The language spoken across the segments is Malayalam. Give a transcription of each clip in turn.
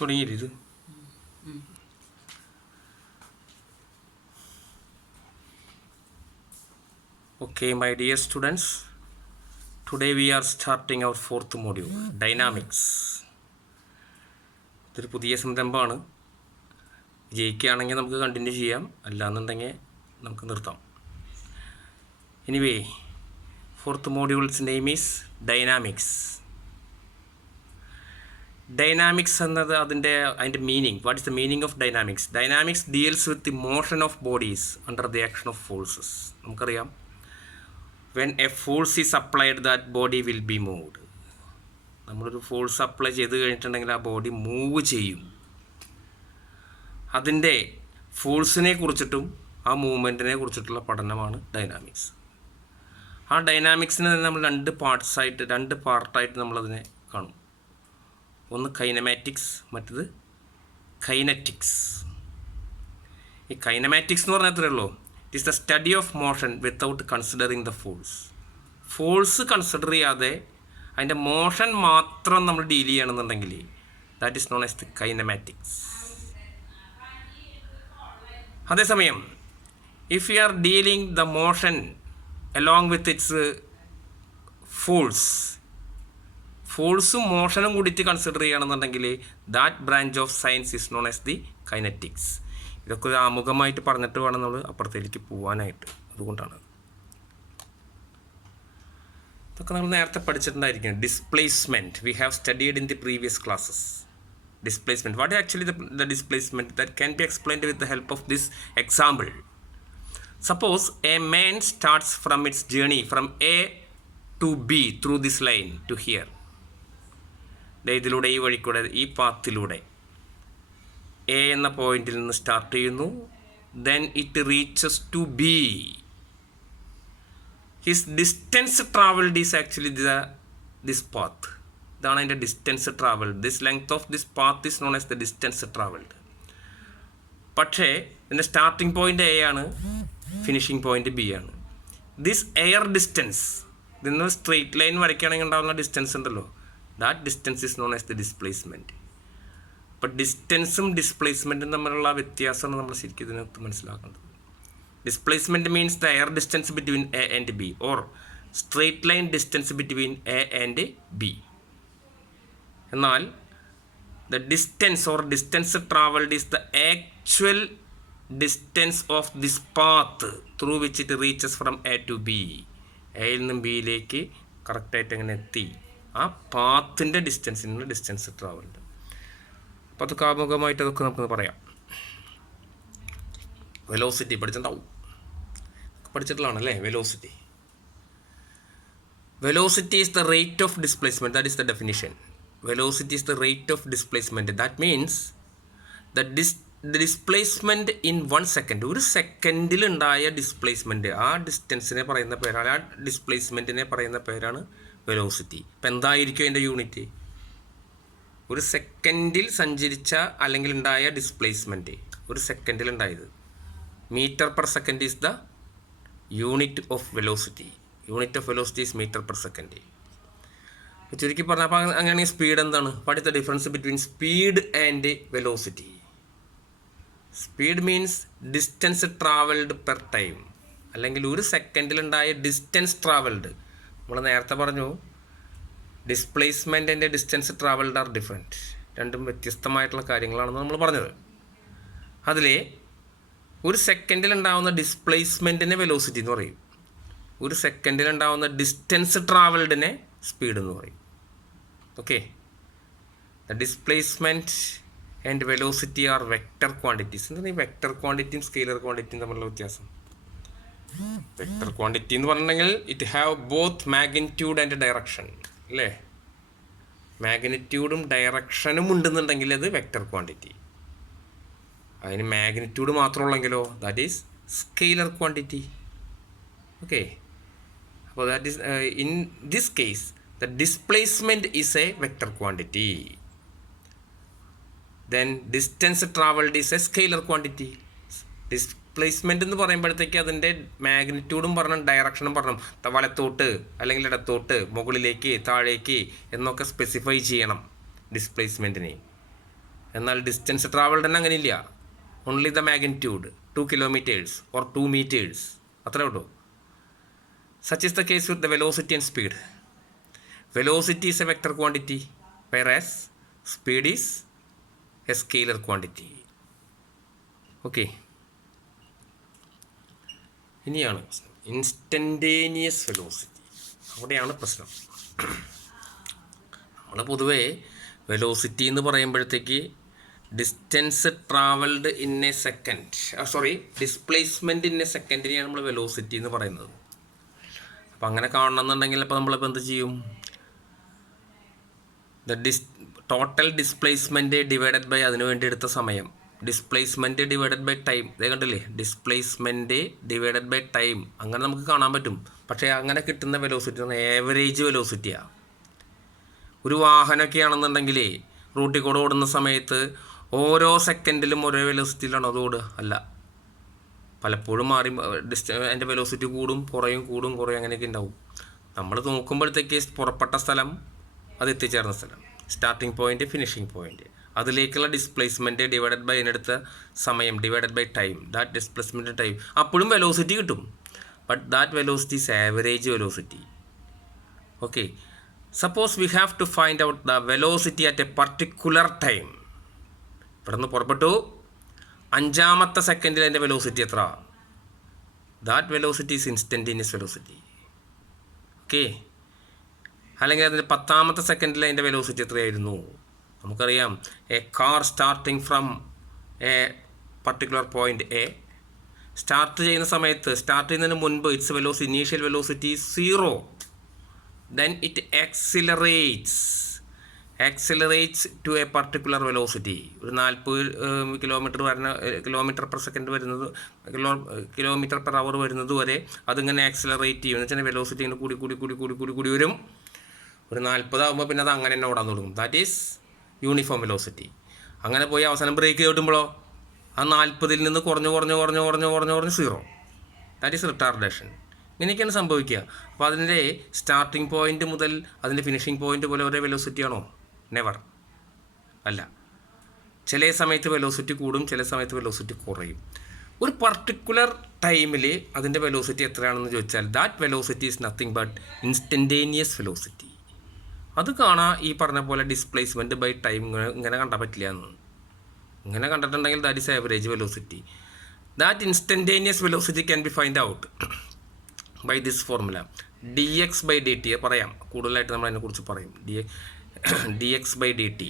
തുടങ്ങിയില്ല. Okay, my dear students, today we are starting our fourth module, Dynamics. ഇതൊരു പുതിയ സംരംഭമാണ്. ജയിക്കുകയാണെങ്കിൽ നമുക്ക് കണ്ടിന്യൂ ചെയ്യാം, അല്ലാന്നുണ്ടെങ്കിൽ നമുക്ക് നിർത്താം. Anyway, fourth module's name is Dynamics. Dynamics എന്നത് അതിൻ്റെ meaning. What is the meaning of dynamics? Dynamics deals with the motion of bodies under the action of forces. നമുക്കറിയാം, when a force is applied, that body will be moved. നമ്മളൊരു ഫോഴ്സ് അപ്ലൈ ചെയ്ത് കഴിഞ്ഞിട്ടുണ്ടെങ്കിൽ ആ ബോഡി മൂവ് ചെയ്യും. അതിൻ്റെ ഫോഴ്സിനെ കുറിച്ചിട്ടും ആ മൂവ്മെൻറ്റിനെ കുറിച്ചിട്ടുള്ള പഠനമാണ് ഡൈനാമിക്സ്. ആ ഡൈനാമിക്സിനെ നമ്മൾ രണ്ട് പാർട്ടായിട്ട് നമ്മളതിനെ കാണും. ഒന്ന് കൈനമാറ്റിക്സ്, മറ്റത് കൈനറ്റിക്സ്. ഈ കൈനമാറ്റിക്സ് എന്ന് പറഞ്ഞാൽ അത്രയേ ഉള്ളൂ. It is the study of motion without considering the force. Force consider ചെയ്യാതെ അതിൻ്റെ മോഷൻ മാത്രം നമ്മൾ ഡീൽ ചെയ്യണമെന്നുണ്ടെങ്കിൽ that is known as the kinematics. അതേസമയം if you are dealing the motion along with its ഫോഴ്സും മോഷനും കൂടിയിട്ട് കൺസിഡർ ചെയ്യണമെന്നുണ്ടെങ്കിൽ that branch of science is known as the kinetics. ഇതൊക്കെ ഒരു ആമുഖമായിട്ട് പറഞ്ഞിട്ട് വേണം നമ്മൾ അപ്പുറത്തേക്ക് പോകാനായിട്ട്. അതുകൊണ്ടാണ് ഇതൊക്കെ നമ്മൾ നേരത്തെ പഠിച്ചിട്ടുണ്ടായിരിക്കും. Displacement we have studied in the previous classes. Displacement. What is actually the displacement? That can be explained with the help of this example. Suppose a man starts from its journey from A to B through this line to here. ഇതിലൂടെ, ഈ വഴിക്കൂടെ, ഈ പാത്തിലൂടെ എ എന്ന പോയിന്റിൽ നിന്ന് സ്റ്റാർട്ട് ചെയ്യുന്നു. then it reaches to B. His distance travelled is actually this path. ഇതാണ് അതിൻ്റെ distance travelled. This length of this path is known as the distance travelled. പക്ഷേ ഇതിൻ്റെ സ്റ്റാർട്ടിംഗ് പോയിൻ്റ് എ ആണ്, ഫിനിഷിംഗ് പോയിൻ്റ് ബി ആണ്. ദിസ് എയർ ഡിസ്റ്റൻസ്, ഇതിന്ന് സ്ട്രെയിറ്റ് ലൈൻ വരയ്ക്കുകയാണെങ്കിൽ ഉണ്ടാകുന്ന ഡിസ്റ്റൻസ് ഉണ്ടല്ലോ, that distance is known as the displacement. അപ്പോൾ ഡിസ്റ്റൻസും ഡിസ്പ്ലേസ്മെൻറ്റും തമ്മിലുള്ള വ്യത്യാസമാണ് നമ്മൾ ശരിക്കും ഇതിനകത്ത് മനസ്സിലാക്കേണ്ടത്. Displacement means the air distance between A and B, or straight line distance between A and B. എന്നാൽ the distance or distance travelled is the actual distance of this path through which it reaches from A to B. എയിൽ നിന്നും ബിയിലേക്ക് കറക്റ്റായിട്ട് എങ്ങനെ എത്തി, ആ പാത്തിൻ്റെ ഡിസ്റ്റൻസിന് ഡിസ്റ്റൻസ് ട്രാവൽഡ്. അപ്പോൾ അതൊക്കെ ആമുഖമായിട്ട് അതൊക്കെ നമുക്ക് പറയാം. വെലോസിറ്റി പഠിച്ചിട്ടുണ്ടാവും, പഠിച്ചിട്ടുള്ളതാണല്ലേ velocity. Velocity is the rate of displacement. That is the definition. Velocity is the rate of displacement. That means the displacement in 1 second. ഒരു സെക്കൻഡിൽ ഉണ്ടായ ഡിസ്പ്ലേസ്മെൻറ്റ്, ആ ഡിസ്റ്റൻസിനെ പറയുന്ന പേരാണ്, ആ ഡിസ്പ്ലേസ്മെൻറ്റിനെ പറയുന്ന പേരാണ് വെലോസിറ്റി. ഇപ്പം എന്തായിരിക്കും അതിൻ്റെ യൂണിറ്റ്? ഒരു സെക്കൻഡിൽ സഞ്ചരിച്ച അല്ലെങ്കിൽ ഉണ്ടായ ഡിസ്പ്ലേസ്മെൻറ്റ്, ഒരു സെക്കൻഡിൽ ഉണ്ടായത്. Metre per second is the unit of velocity. Unit of velocity is metre per second. ചുരുക്കി പറഞ്ഞാൽ അപ്പോൾ അങ്ങനെയാണെങ്കിൽ സ്പീഡ് എന്താണ്? What is the difference between speed and velocity? Speed means distance travelled per time, അല്ലെങ്കിൽ ഒരു സെക്കൻഡിലുണ്ടായ ഡിസ്റ്റൻസ് ട്രാവൽഡ്. നമ്മൾ നേരത്തെ പറഞ്ഞു displacement and distance travelled are different. രണ്ടും വ്യത്യസ്തമായിട്ടുള്ള കാര്യങ്ങളാണെന്ന് നമ്മൾ പറഞ്ഞത്. അതിൽ ഒരു സെക്കൻഡിലുണ്ടാവുന്ന ഡിസ്പ്ലേസ്മെൻറ്റിനെ വെലോസിറ്റി എന്ന് പറയും, ഒരു സെക്കൻഡിലുണ്ടാവുന്ന ഡിസ്റ്റൻസ് ട്രാവൽഡിനെ സ്പീഡ് എന്ന് പറയും. Okay, the displacement and velocity are vector quantities. എന്താണ് ഈ വെക്റ്റർ ക്വാണ്ടിറ്റിയും സ്കെയിലർ ക്വാണ്ടിറ്റിയും തമ്മിലുള്ള വ്യത്യാസം? വെക്റ്റർ ക്വാണ്ടിറ്റി എന്ന് പറഞ്ഞിട്ടുണ്ടെങ്കിൽ it have both magnitude and direction, അല്ലേ? മാഗ്നിറ്റ്യൂഡും ഡയറക്ഷനും ഉണ്ടെന്നുണ്ടെങ്കിൽ അത് വെക്റ്റർ ക്വാണ്ടിറ്റി. അതിന് മാഗ്നിറ്റ്യൂഡ് മാത്രമുള്ളെങ്കിലോ that is scalar quantity. Okay, അപ്പോൾ that is in this case the displacement is a vector quantity. Then distance travelled is a scalar quantity. Displacement എന്ന് പറയുമ്പോഴത്തേക്ക് അതിൻ്റെ മാഗ്നിറ്റ്യൂഡും പറഞ്ഞു, ഡയറക്ഷനും പറഞ്ഞു, വലത്തോട്ട് അല്ലെങ്കിൽ ഇടത്തോട്ട്, മുകളിലേക്ക്, താഴേക്ക് എന്നൊക്കെ സ്പെസിഫൈ ചെയ്യണം ഡിസ്പ്ലേസ്മെൻറ്റിനെ. എന്നാൽ ഡിസ്റ്റൻസ് ട്രാവൽഡ് തന്നെ അങ്ങനെ ഇല്ല. Only the magnitude 2 kilometers or 2 meters, അത്രേ ഉള്ളൂ. Such is the case with the velocity and speed. Velocity is a vector quantity, whereas speed is a scalar quantity. Okay, ഇനിയാണ് ഇൻസ്റ്റൻറ്റേനിയസ് വെലോസിറ്റി. അവിടെയാണ് പ്രശ്നം. നമ്മൾ പൊതുവേ വെലോസിറ്റി എന്ന് പറയുമ്പോഴത്തേക്ക് distance travelled in a second, displacement in a സെക്കൻഡിനെയാണ് നമ്മൾ വെലോസിറ്റി എന്ന് പറയുന്നത്. അപ്പം അങ്ങനെ കാണണമെന്നുണ്ടെങ്കിൽ അപ്പോൾ നമ്മളിപ്പോൾ എന്ത് ചെയ്യും? ടോട്ടൽ ഡിസ്പ്ലേസ്മെൻറ്റ് ഡിവൈഡഡ് ബൈ അതിന് വേണ്ടി എടുത്ത സമയം, ഡിസ്പ്ലേസ്മെൻറ്റ് ഡിവൈഡഡ് ബൈ ടൈം. ഇതേ കണ്ടില്ലേ, ഡിസ്പ്ലേസ്മെൻറ്റ് ഡിവൈഡഡ് ബൈ ടൈം. അങ്ങനെ നമുക്ക് കാണാൻ പറ്റും. പക്ഷേ അങ്ങനെ കിട്ടുന്ന വെലോസിറ്റി ഏവറേജ് വെലോസിറ്റിയാണ്. ഒരു വാഹനമൊക്കെ ആണെന്നുണ്ടെങ്കിൽ റൂട്ടിൽ കൂടെ ഓടുന്ന സമയത്ത് ഓരോ സെക്കൻഡിലും ഓരോ വെലോസിറ്റിയിലാണോ അത് ഓടുക? അല്ല, പലപ്പോഴും മാറി അതിൻ്റെ വെലോസിറ്റി കൂടും കുറയും അങ്ങനെയൊക്കെ ഉണ്ടാവും. നമ്മൾ നോക്കുമ്പോഴത്തേക്ക് പുറപ്പെട്ട സ്ഥലം, അത് എത്തിച്ചേർന്ന സ്ഥലം, സ്റ്റാർട്ടിംഗ് പോയിൻ്റ്, ഫിനിഷിംഗ് പോയിൻ്റ്, അതിലേക്കുള്ള ഡിസ്പ്ലേസ്മെൻറ്റ് ഡിവൈഡഡ് ബൈ അതിനെടുത്ത സമയം divided by time, that displacement time. അപ്പോഴും വെലോസിറ്റി കിട്ടും. But that velocity is average velocity. Okay, suppose we have to find out the velocity at a particular time. ഇവിടെ നിന്ന് പുറപ്പെട്ടു, 5ാമത്തെ സെക്കൻഡിൽ അതിൻ്റെ വെലോസിറ്റി എത്ര? That velocity is instantaneous velocity. Okay, അല്ലെങ്കിൽ അതിൻ്റെ 10ാമത്തെ സെക്കൻഡിൽ അതിൻ്റെ വെലോസിറ്റി എത്രയായിരുന്നു? നമുക്കറിയാം, a car starting from a particular point A, start ചെയ്യുന്നതിന് മുൻപ് it's initial velocity 0. then it accelerates to a particular velocity. ഒരു 40 കിലോമീറ്റർ പെർ സെക്കൻഡ് വരുന്നത്, കിലോമീറ്റർ പെർ അവർ വരുന്നത് വരെ അതിങ്ങനെ ആക്സിലറേറ്റ് ചെയ്യും. എന്ന് വെച്ചാൽ വെലോസിറ്റി ഇങ്ങനെ കൂടി വരും. ഒരു 40 ആകുമ്പോൾ പിന്നെ അത് അങ്ങനെ തന്നെ ഓടാൻ തുടങ്ങും. That is uniform velocity. അങ്ങനെ പോയി അവസാനം ബ്രേക്ക് ചെയ്തിട്ടുമ്പോഴോ ആ 40-ൽ നിന്ന് കുറഞ്ഞ് 0. That is retardation. ഇങ്ങനെയൊക്കെയാണ് സംഭവിക്കുക. അപ്പോൾ അതിൻ്റെ സ്റ്റാർട്ടിംഗ് പോയിൻ്റ് മുതൽ അതിൻ്റെ ഫിനിഷിംഗ് പോയിൻ്റ് പോലെ ഒരേ വെലോസിറ്റി ആണോ? നെവർ, അല്ല. ചില സമയത്ത് വെലോസിറ്റി കൂടും, ചില സമയത്ത് വെലോസിറ്റി കുറയും. ഒരു പർട്ടിക്കുലർ ടൈമിൽ അതിൻ്റെ വെലോസിറ്റി എത്രയാണെന്ന് ചോദിച്ചാൽ that velocity is nothing but instantaneous velocity. അത് കാണാൻ ഈ പറഞ്ഞ പോലെ ഡിസ്പ്ലേസ്മെൻറ്റ് ബൈ ടൈം ഇങ്ങനെ കണ്ടാൽ പറ്റില്ല എന്ന്. ഇങ്ങനെ കണ്ടിട്ടുണ്ടെങ്കിൽ that is average velocity. That instantaneous velocity can be find out by this formula dx/dt. പറയാം, കൂടുതലായിട്ട് നമ്മൾ അതിനെക്കുറിച്ച് പറയും. dx/dt.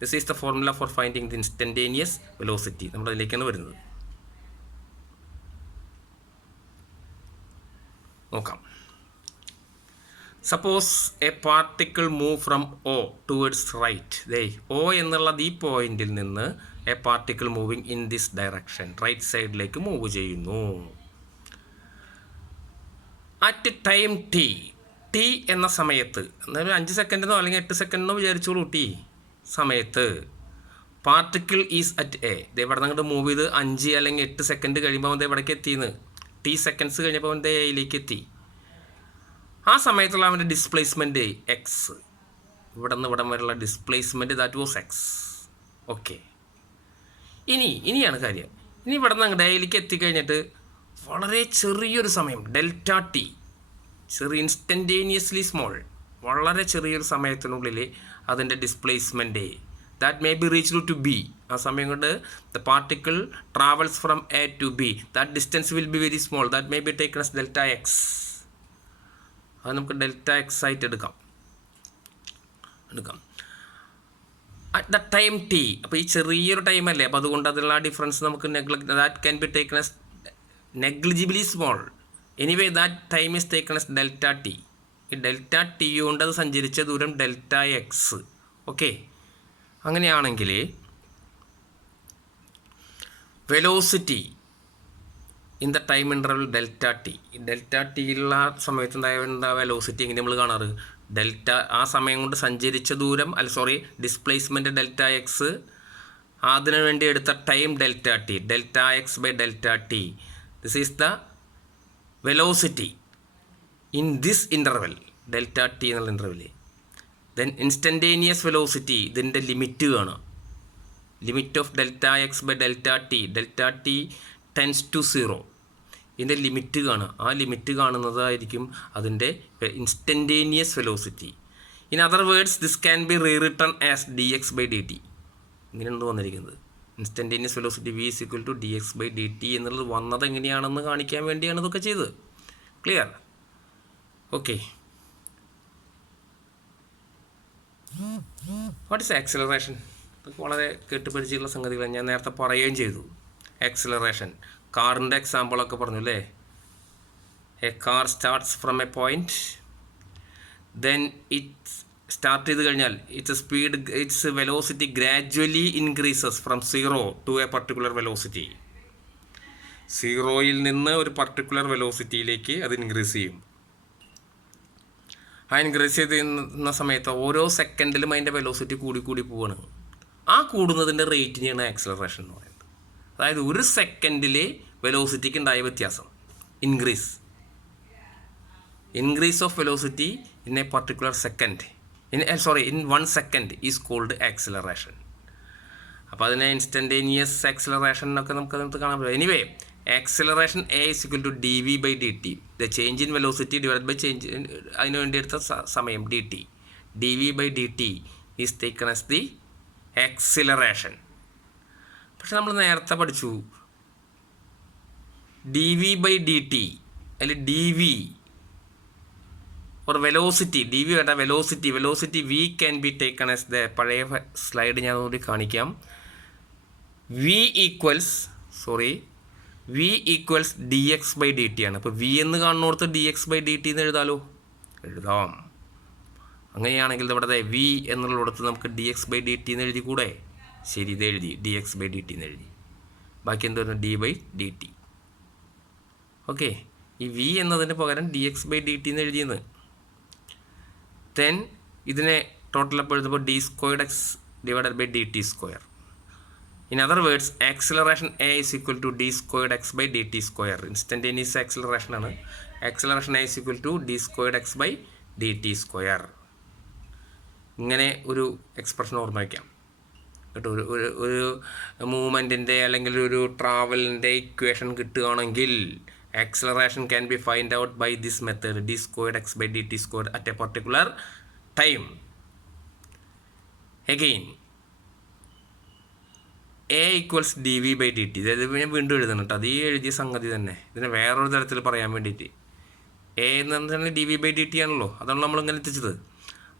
This is the formula for finding the instantaneous velocity. നമ്മൾ അതിലേക്കാണ് വരുന്നത്. നോക്കാം. Suppose a particle move from O towards right. O എന്നുള്ളത് ഈ പോയിന്റിൽ നിന്ന് a particle moving in this direction, right സൈഡിലേക്ക് മൂവ് ചെയ്യുന്നു. അറ്റ് ടൈം ടി എന്ന സമയത്ത്, എന്നാലും 5 സെക്കൻഡെന്നോ അല്ലെങ്കിൽ 8 സെക്കൻഡെന്നോ വിചാരിച്ചോളൂ, സമയത്ത് പാർട്ടിക്കിൾ ഈസ് അറ്റ് എ. ഇത് ഇവിടെ നിന്ന് അങ്ങോട്ട് മൂവ് ചെയ്ത് 5 അല്ലെങ്കിൽ 8 സെക്കൻഡ് കഴിയുമ്പോൾ അവൻ എവിടേക്ക് എത്തിയെന്ന്, ടി സെക്കൻഡ്സ് കഴിഞ്ഞപ്പോൾ അവൻ്റെ എയിലേക്ക് എത്തി. ആ സമയത്തുള്ള അവൻ്റെ ഡിസ്പ്ലേസ്മെൻറ്റ് എക്സ്. ഇവിടെ നിന്ന് ഇവിടം വരെയുള്ള displacement that was X. Okay, ഇനിയാണ് കാര്യം. ഇനി ഇവിടെ നിന്ന് അങ്ങോട്ട് എയിലേക്ക് എത്തിക്കഴിഞ്ഞിട്ട് വളരെ ചെറിയൊരു സമയം, ഡെൽറ്റ ടി, ഇൻസ്റ്റൻറ്റേനിയസ്ലി സ്മോൾ, വളരെ ചെറിയൊരു സമയത്തിനുള്ളിൽ അതിൻ്റെ displacement that may be reached to B. ആ സമയം കൊണ്ട് the particle travels from A to B. That distance will be very small. That may be taken as delta x. അത് നമുക്ക് ഡെൽറ്റ എക്സ് ആയിട്ട് എടുക്കാം. At the time t. അപ്പോൾ ഈ ചെറിയൊരു ടൈമല്ലേ, അപ്പോൾ അതുകൊണ്ട് അതിലുള്ള ഡിഫറൻസ് നമുക്ക് that can be taken as negligibly small. Anyway that time is taken as delta t. ഈ ഡെൽറ്റ ടി കൊണ്ട് അത് സഞ്ചരിച്ച ദൂരം ഡെൽറ്റ എക്സ്. ഓക്കെ, അങ്ങനെയാണെങ്കിൽ velocity in the time interval delta T. Delta ടിയിലുള്ള സമയത്തുണ്ടായ വെലോസിറ്റി എങ്ങനെ നമ്മൾ കാണാറ്? ആ സമയം കൊണ്ട് സഞ്ചരിച്ച ദൂരം ഡിസ്പ്ലേസ്മെൻറ്റ് ഡെൽറ്റ എക്സ്, അതിനു വേണ്ടി എടുത്ത time delta T, delta X by delta T. This is the velocity in this interval, delta T എന്നുള്ള ഇൻ്റർവെൽ. ദെൻ ഇൻസ്റ്റൻറ്റേനിയസ് വെലോസിറ്റി, ഇതിൻ്റെ ലിമിറ്റ് കാണുക. Limit of delta X by delta T tends to 0. ഇതിൻ്റെ ലിമിറ്റ് കാണുക. ആ ലിമിറ്റ് കാണുന്നതായിരിക്കും അതിൻ്റെ instantaneous velocity. In other words this can be rewritten as D X by D T. ഇങ്ങനെയാണ് വന്നിരിക്കുന്നത്. Instantaneous velocity V is equal to D X by D T എന്നുള്ളത് വന്നത് എങ്ങനെയാണെന്ന് കാണിക്കാൻ വേണ്ടിയാണ് ഇതൊക്കെ ചെയ്തത്. Clear? Okay. What is acceleration? ഇതൊക്കെ വളരെ കേട്ടുപരിചയമുള്ള സംഗതികളാണ്. ഞാൻ നേരത്തെ പറയുകയും ചെയ്തു. ആക്സിലറേഷൻ കാറിൻ്റെ എക്സാമ്പിളൊക്കെ പറഞ്ഞു അല്ലേ. A car starts from a point, then it start ചെയ്ത് കഴിഞ്ഞാൽ its velocity gradually increases from 0 to a particular velocity. 0യിൽ നിന്ന് ഒരു പർട്ടിക്കുലർ വെലോസിറ്റിയിലേക്ക് അത് ഇൻക്രീസ് ചെയ്യും. ആ ഇൻക്രീസ് ചെയ്യുന്ന സമയത്ത് ഓരോ സെക്കൻഡിലും അതിൻ്റെ വെലോസിറ്റി കൂടി പോവുകയാണ്. ആ കൂടുന്നതിൻ്റെ റേറ്റിനെയാണ് ആക്സിലറേഷൻ എന്ന് പറയുന്നത്. അതായത് ഒരു സെക്കൻഡിൽ വെലോസിറ്റിക്ക് ഉണ്ടായ വ്യത്യാസം, increase of velocity in A particular second in 1 second is called acceleration. അപ്പോൾ അതിനെ ഇൻസ്റ്റൻറ്റേനിയസ് ആക്സിലറേഷൻ എന്നൊക്കെ നമുക്ക് കാണാൻ പറ്റും. Anyway, acceleration A is equal to D V by D T, the change in velocity divide by change അതിന് വേണ്ടി എടുത്ത സമയം D T. D V by D T is taken as the acceleration. പക്ഷെ നമ്മൾ നേരത്തെ പഠിച്ചു D V by D T അല്ലെങ്കിൽ D V or velocity, dv വേണ്ട, velocity v can be taken as the പഴയ സ്ലൈഡ് ഞാൻ ഒന്നുകൂടി കാണിക്കാം. v equals dx by dt ആണ്. അപ്പോൾ v എന്ന് കാണുന്നിടത്ത് dx by dt എന്ന് എഴുതാം. അങ്ങനെയാണെങ്കിൽ ഇവിടെ v എന്നുള്ളിടത്ത് നമുക്ക് dx by dt എന്ന് എഴുതി കൂടെ? ശരി, ഇത് എഴുതി dx by dt എന്ന് എഴുതി. ബാക്കി എന്ത് വരുന്നു? d by dt. ഓക്കെ, ഈ v എന്നതിന് പകരം dx by dt എന്ന് എഴുതിയെന്ന്. ദെൻ ഇതിനെ ടോട്ടൽ അപ്പോൾ എഴുതുമ്പോൾ d squared x divided by dt square. In other words acceleration a is equal to d squared x by dt square. Instantaneous acceleration ആണ്. Acceleration a is equal to d squared x by dt square. ഇങ്ങനെ ഒരു എക്സ്പ്രഷൻ ഓർമ്മ വയ്ക്കാം കേട്ടോ. ഒരു മൂവ്മെൻറ്റിൻ്റെ അല്ലെങ്കിൽ ഒരു ട്രാവലിൻ്റെ ഇക്വേഷൻ കിട്ടുകയാണെങ്കിൽ acceleration can be find out by this method, d squared x by dt squared at a particular time. Again, a equals dv by dt. ഇത് ഞാൻ വീണ്ടും എഴുതണം കേട്ടോ. അത് ഈ എഴുതിയ സംഗതി തന്നെ ഇതിനെ വേറൊരു തരത്തിൽ പറയാൻ വേണ്ടിയിട്ട്. a എന്ന് പറഞ്ഞാൽ dv by dt ആണല്ലോ, അതാണ് നമ്മളിങ്ങനെ എത്തിച്ചത്.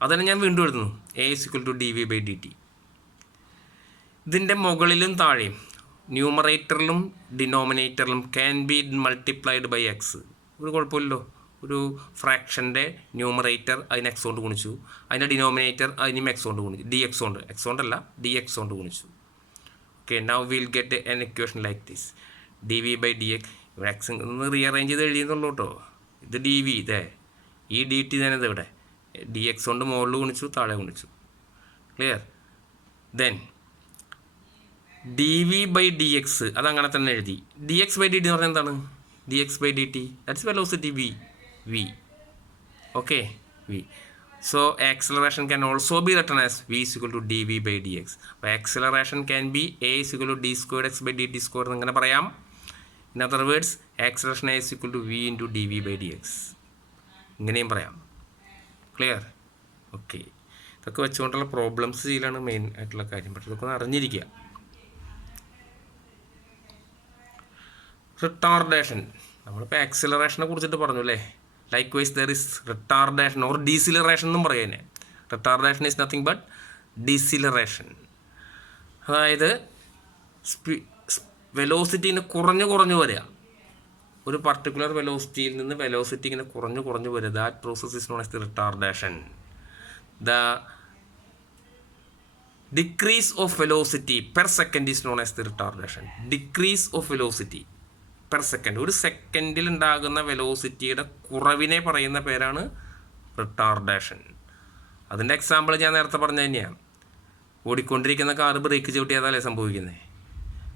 അതന്നെ ഞാൻ വീണ്ടും എഴുതുന്നു. a is equal to dv by dt. ഇതിൻ്റെ മുകളിലും താഴെയും ന്യൂമറേറ്ററിലും ഡിനോമിനേറ്ററിലും can be multiplied by X. ഒരു കുഴപ്പമില്ലല്ലോ. ഒരു ഫ്രാക്ഷൻ്റെ ന്യൂമറേറ്റർ അതിന് എക്സ് കൊണ്ട് ഗുണിച്ചു, അതിൻ്റെ ഡിനോമിനേറ്റർ അതിനും എക്സ് കൊണ്ട് ഗുണിച്ചു, ഡി എക്സ് കൊണ്ട് അല്ല ഡി എക്സ് കൊണ്ട് ഗുണിച്ചു. Okay, now will get an equation like this. D V by D X. ഇവിടെ എക്സ് ഒന്ന് റീഅറേഞ്ച് ചെയ്ത് എഴുതിയെന്നുള്ളൂ കേട്ടോ. ഇത് ഡി വി, ഇതേ ഈ ഡി ടി തന്നെ ഇത് ഇവിടെ ഡി എക്സ് കൊണ്ട് മുകളിൽ ഗുണിച്ചു, താഴെ ഗുണിച്ചു. Clear? Then D V by D X അതങ്ങനെ തന്നെ എഴുതി. D X by D T എന്ന് പറഞ്ഞാൽ എന്താണ്? D X by D T, that's velocity V. Okay, V. So acceleration can also be written as v is equal to dv by dx. അപ്പോൾ acceleration can be a is equal to d squared x by dt square എന്നിങ്ങനെ പറയാം. In other words acceleration a is equal to v into dv by dx ഇങ്ങനെയും പറയാം. ക്ലിയർ? ഓക്കെ, ഇതൊക്കെ വെച്ചുകൊണ്ടുള്ള പ്രോബ്ലംസ് ചെയ്യലാണ് മെയിൻ ആയിട്ടുള്ള കാര്യം. പക്ഷേ ഇതൊക്കെ ഒന്ന് അറിഞ്ഞിരിക്കുക. റിട്ടാർഡേഷൻ, നമ്മളിപ്പോൾ ആക്സിലറേഷനെ കുറിച്ചിട്ട് പറഞ്ഞു അല്ലേ. Likewise there is retardation or deceleration എന്നും പറയുന്നത്. Retardation is nothing but deceleration. അതായത് വെലോസിറ്റി കുറഞ്ഞു വരിക. ഒരു പർട്ടിക്കുലർ വെലോസിറ്റിയിൽ നിന്ന് വെലോസിറ്റി ഇങ്ങനെ കുറഞ്ഞു വരിക. That process is known as the retardation. The decrease of velocity per second is known as the retardation. Decrease of velocity per second, ഒരു സെക്കൻഡിൽ ഉണ്ടാകുന്ന വെലോസിറ്റിയുടെ കുറവിനെ പറയുന്ന പേരാണ് റിട്ടാർഡേഷൻ. അതിൻ്റെ എക്സാമ്പിൾ ഞാൻ നേരത്തെ പറഞ്ഞ തന്നെയാണ്. ഓടിക്കൊണ്ടിരിക്കുന്ന കാറ് ബ്രേക്ക് ചവിട്ടിയാതല്ലേ സംഭവിക്കുന്നത്.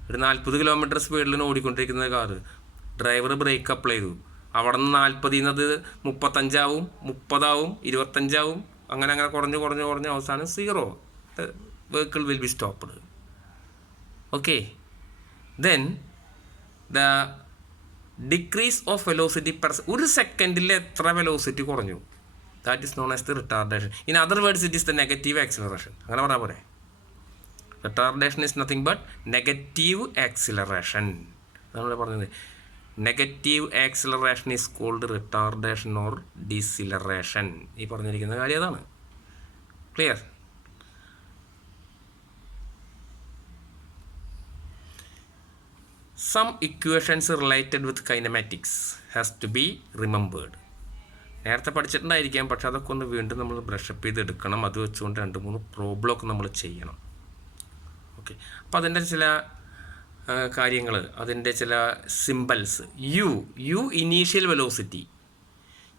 ഒരു 40 കിലോമീറ്റർ സ്പീഡിൽ ഓടിക്കൊണ്ടിരിക്കുന്ന കാറ്, ഡ്രൈവർ ബ്രേക്ക് അപ്ലൈ ചെയ്തു. അവിടെ നിന്ന് 40 അത് 35 ആവും, 30 ആവും, 25 ആവും, അങ്ങനെ കുറഞ്ഞ് അവസാനം 0. Vehicle will be stopped. Okay. Then the decrease of velocity per ഒരു സെക്കൻഡിൽ എത്ര വെലോസിറ്റി കുറഞ്ഞു, that is known as the retardation. In other words it is the negative acceleration. അങ്ങനെ പറഞ്ഞാൽ പോരെ. Retardation is nothing but negative acceleration. നമ്മൾ പറഞ്ഞത് negative acceleration is called retardation or deceleration. ഈ പറഞ്ഞിരിക്കുന്ന കാര്യം അതാണ്. Clear? Some equations related with kinematics has to be remembered. നേരത്തെ പഠിച്ചിട്ടുണ്ടായിരിക്കാം, പക്ഷെ അതൊക്കെ ഒന്ന് വീണ്ടും നമ്മൾ ബ്രഷപ്പ് ചെയ്തെടുക്കണം. അത് വെച്ചുകൊണ്ട് 2-3 പ്രോബ്ലമൊക്കെ നമ്മൾ ചെയ്യണം. ഓക്കെ. അപ്പോൾ അതിൻ്റെ ചില കാര്യങ്ങൾ, അതിൻ്റെ ചില സിമ്പിൾസ്. U initial velocity.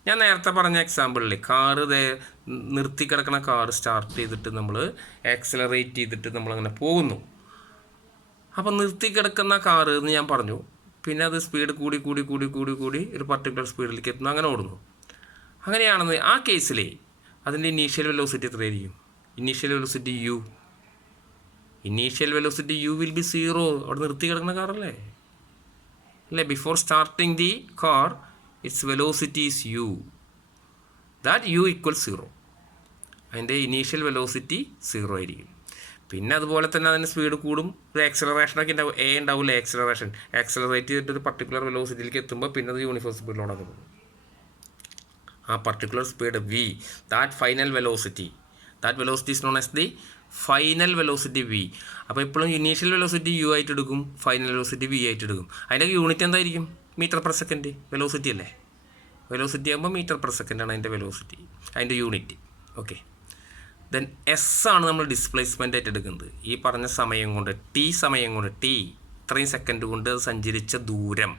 ഞാൻ നേരത്തെ പറഞ്ഞ എക്സാമ്പിളിൽ കാറ് നിർത്തി കിടക്കുന്ന കാറ് സ്റ്റാർട്ട് ചെയ്തിട്ട് നമ്മൾ ആക്സിലറേറ്റ് ചെയ്തിട്ട് നമ്മളങ്ങനെ പോകുന്നു. അപ്പം നിർത്തി കിടക്കുന്ന കാറ് എന്ന് ഞാൻ പറഞ്ഞു. പിന്നെ അത് സ്പീഡ് കൂടി കൂടി കൂടി കൂടി കൂടി ഒരു പർട്ടിക്കുലർ സ്പീഡിലേക്ക് എത്തുന്നു, അങ്ങനെ ഓടുന്നു. അങ്ങനെയാണെന്ന് ആ കേസിൽ അതിൻ്റെ ഇനീഷ്യൽ വെലോസിറ്റി എത്രയായിരിക്കും? Initial velocity u. Initial velocity u will be 0. അവിടെ നിർത്തി കിടക്കുന്ന കാറല്ലേ അല്ലേ? Before starting the car its velocity is u. That u equal 0. അതിൻ്റെ ഇനീഷ്യൽ വെലോസിറ്റി 0 ആയിരിക്കും. പിന്നെ അതുപോലെ തന്നെ അതിന് സ്പീഡ് കൂടും, ഒരു ആക്സിലറേഷനൊക്കെ ഉണ്ടാവും. ഉണ്ടാവില്ല ആക്സിലറേറ്റ് ചെയ്തിട്ട് ഒരു പർട്ടിക്കുലർ വെലോസിറ്റിയിലേക്ക് എത്തുമ്പോൾ പിന്നെ അത് യൂണിഫോം സ്പീഡിലോടൊക്കെ പോകും. ആ particular speed v, that final velocity is known as the final velocity v. അപ്പോൾ ഇപ്പോഴും ഇനീഷ്യൽ വെലോസിറ്റി യു ആയിട്ട് എടുക്കും, ഫൈനൽ വെലോസിറ്റി വി ആയിട്ട് എടുക്കും. അതിൻ്റെ യൂണിറ്റ് എന്തായിരിക്കും? Metre per second. വെലോസിറ്റി അല്ലേ? വെലോസിറ്റി ആകുമ്പോൾ മീറ്റർ പെർ സെക്കൻഡാണ് അതിൻ്റെ വെലോസിറ്റി, അതിൻ്റെ യൂണിറ്റ്. ഓക്കെ. ദെൻ എസ് ആണ് നമ്മൾ ഡിസ്പ്ലേസ്മെൻ്റ് ആയിട്ട് എടുക്കുന്നത്. ഈ പറഞ്ഞ സമയം കൊണ്ട് ടി ഇത്രയും സെക്കൻഡ് കൊണ്ട് അത് സഞ്ചരിച്ച ദൂരം,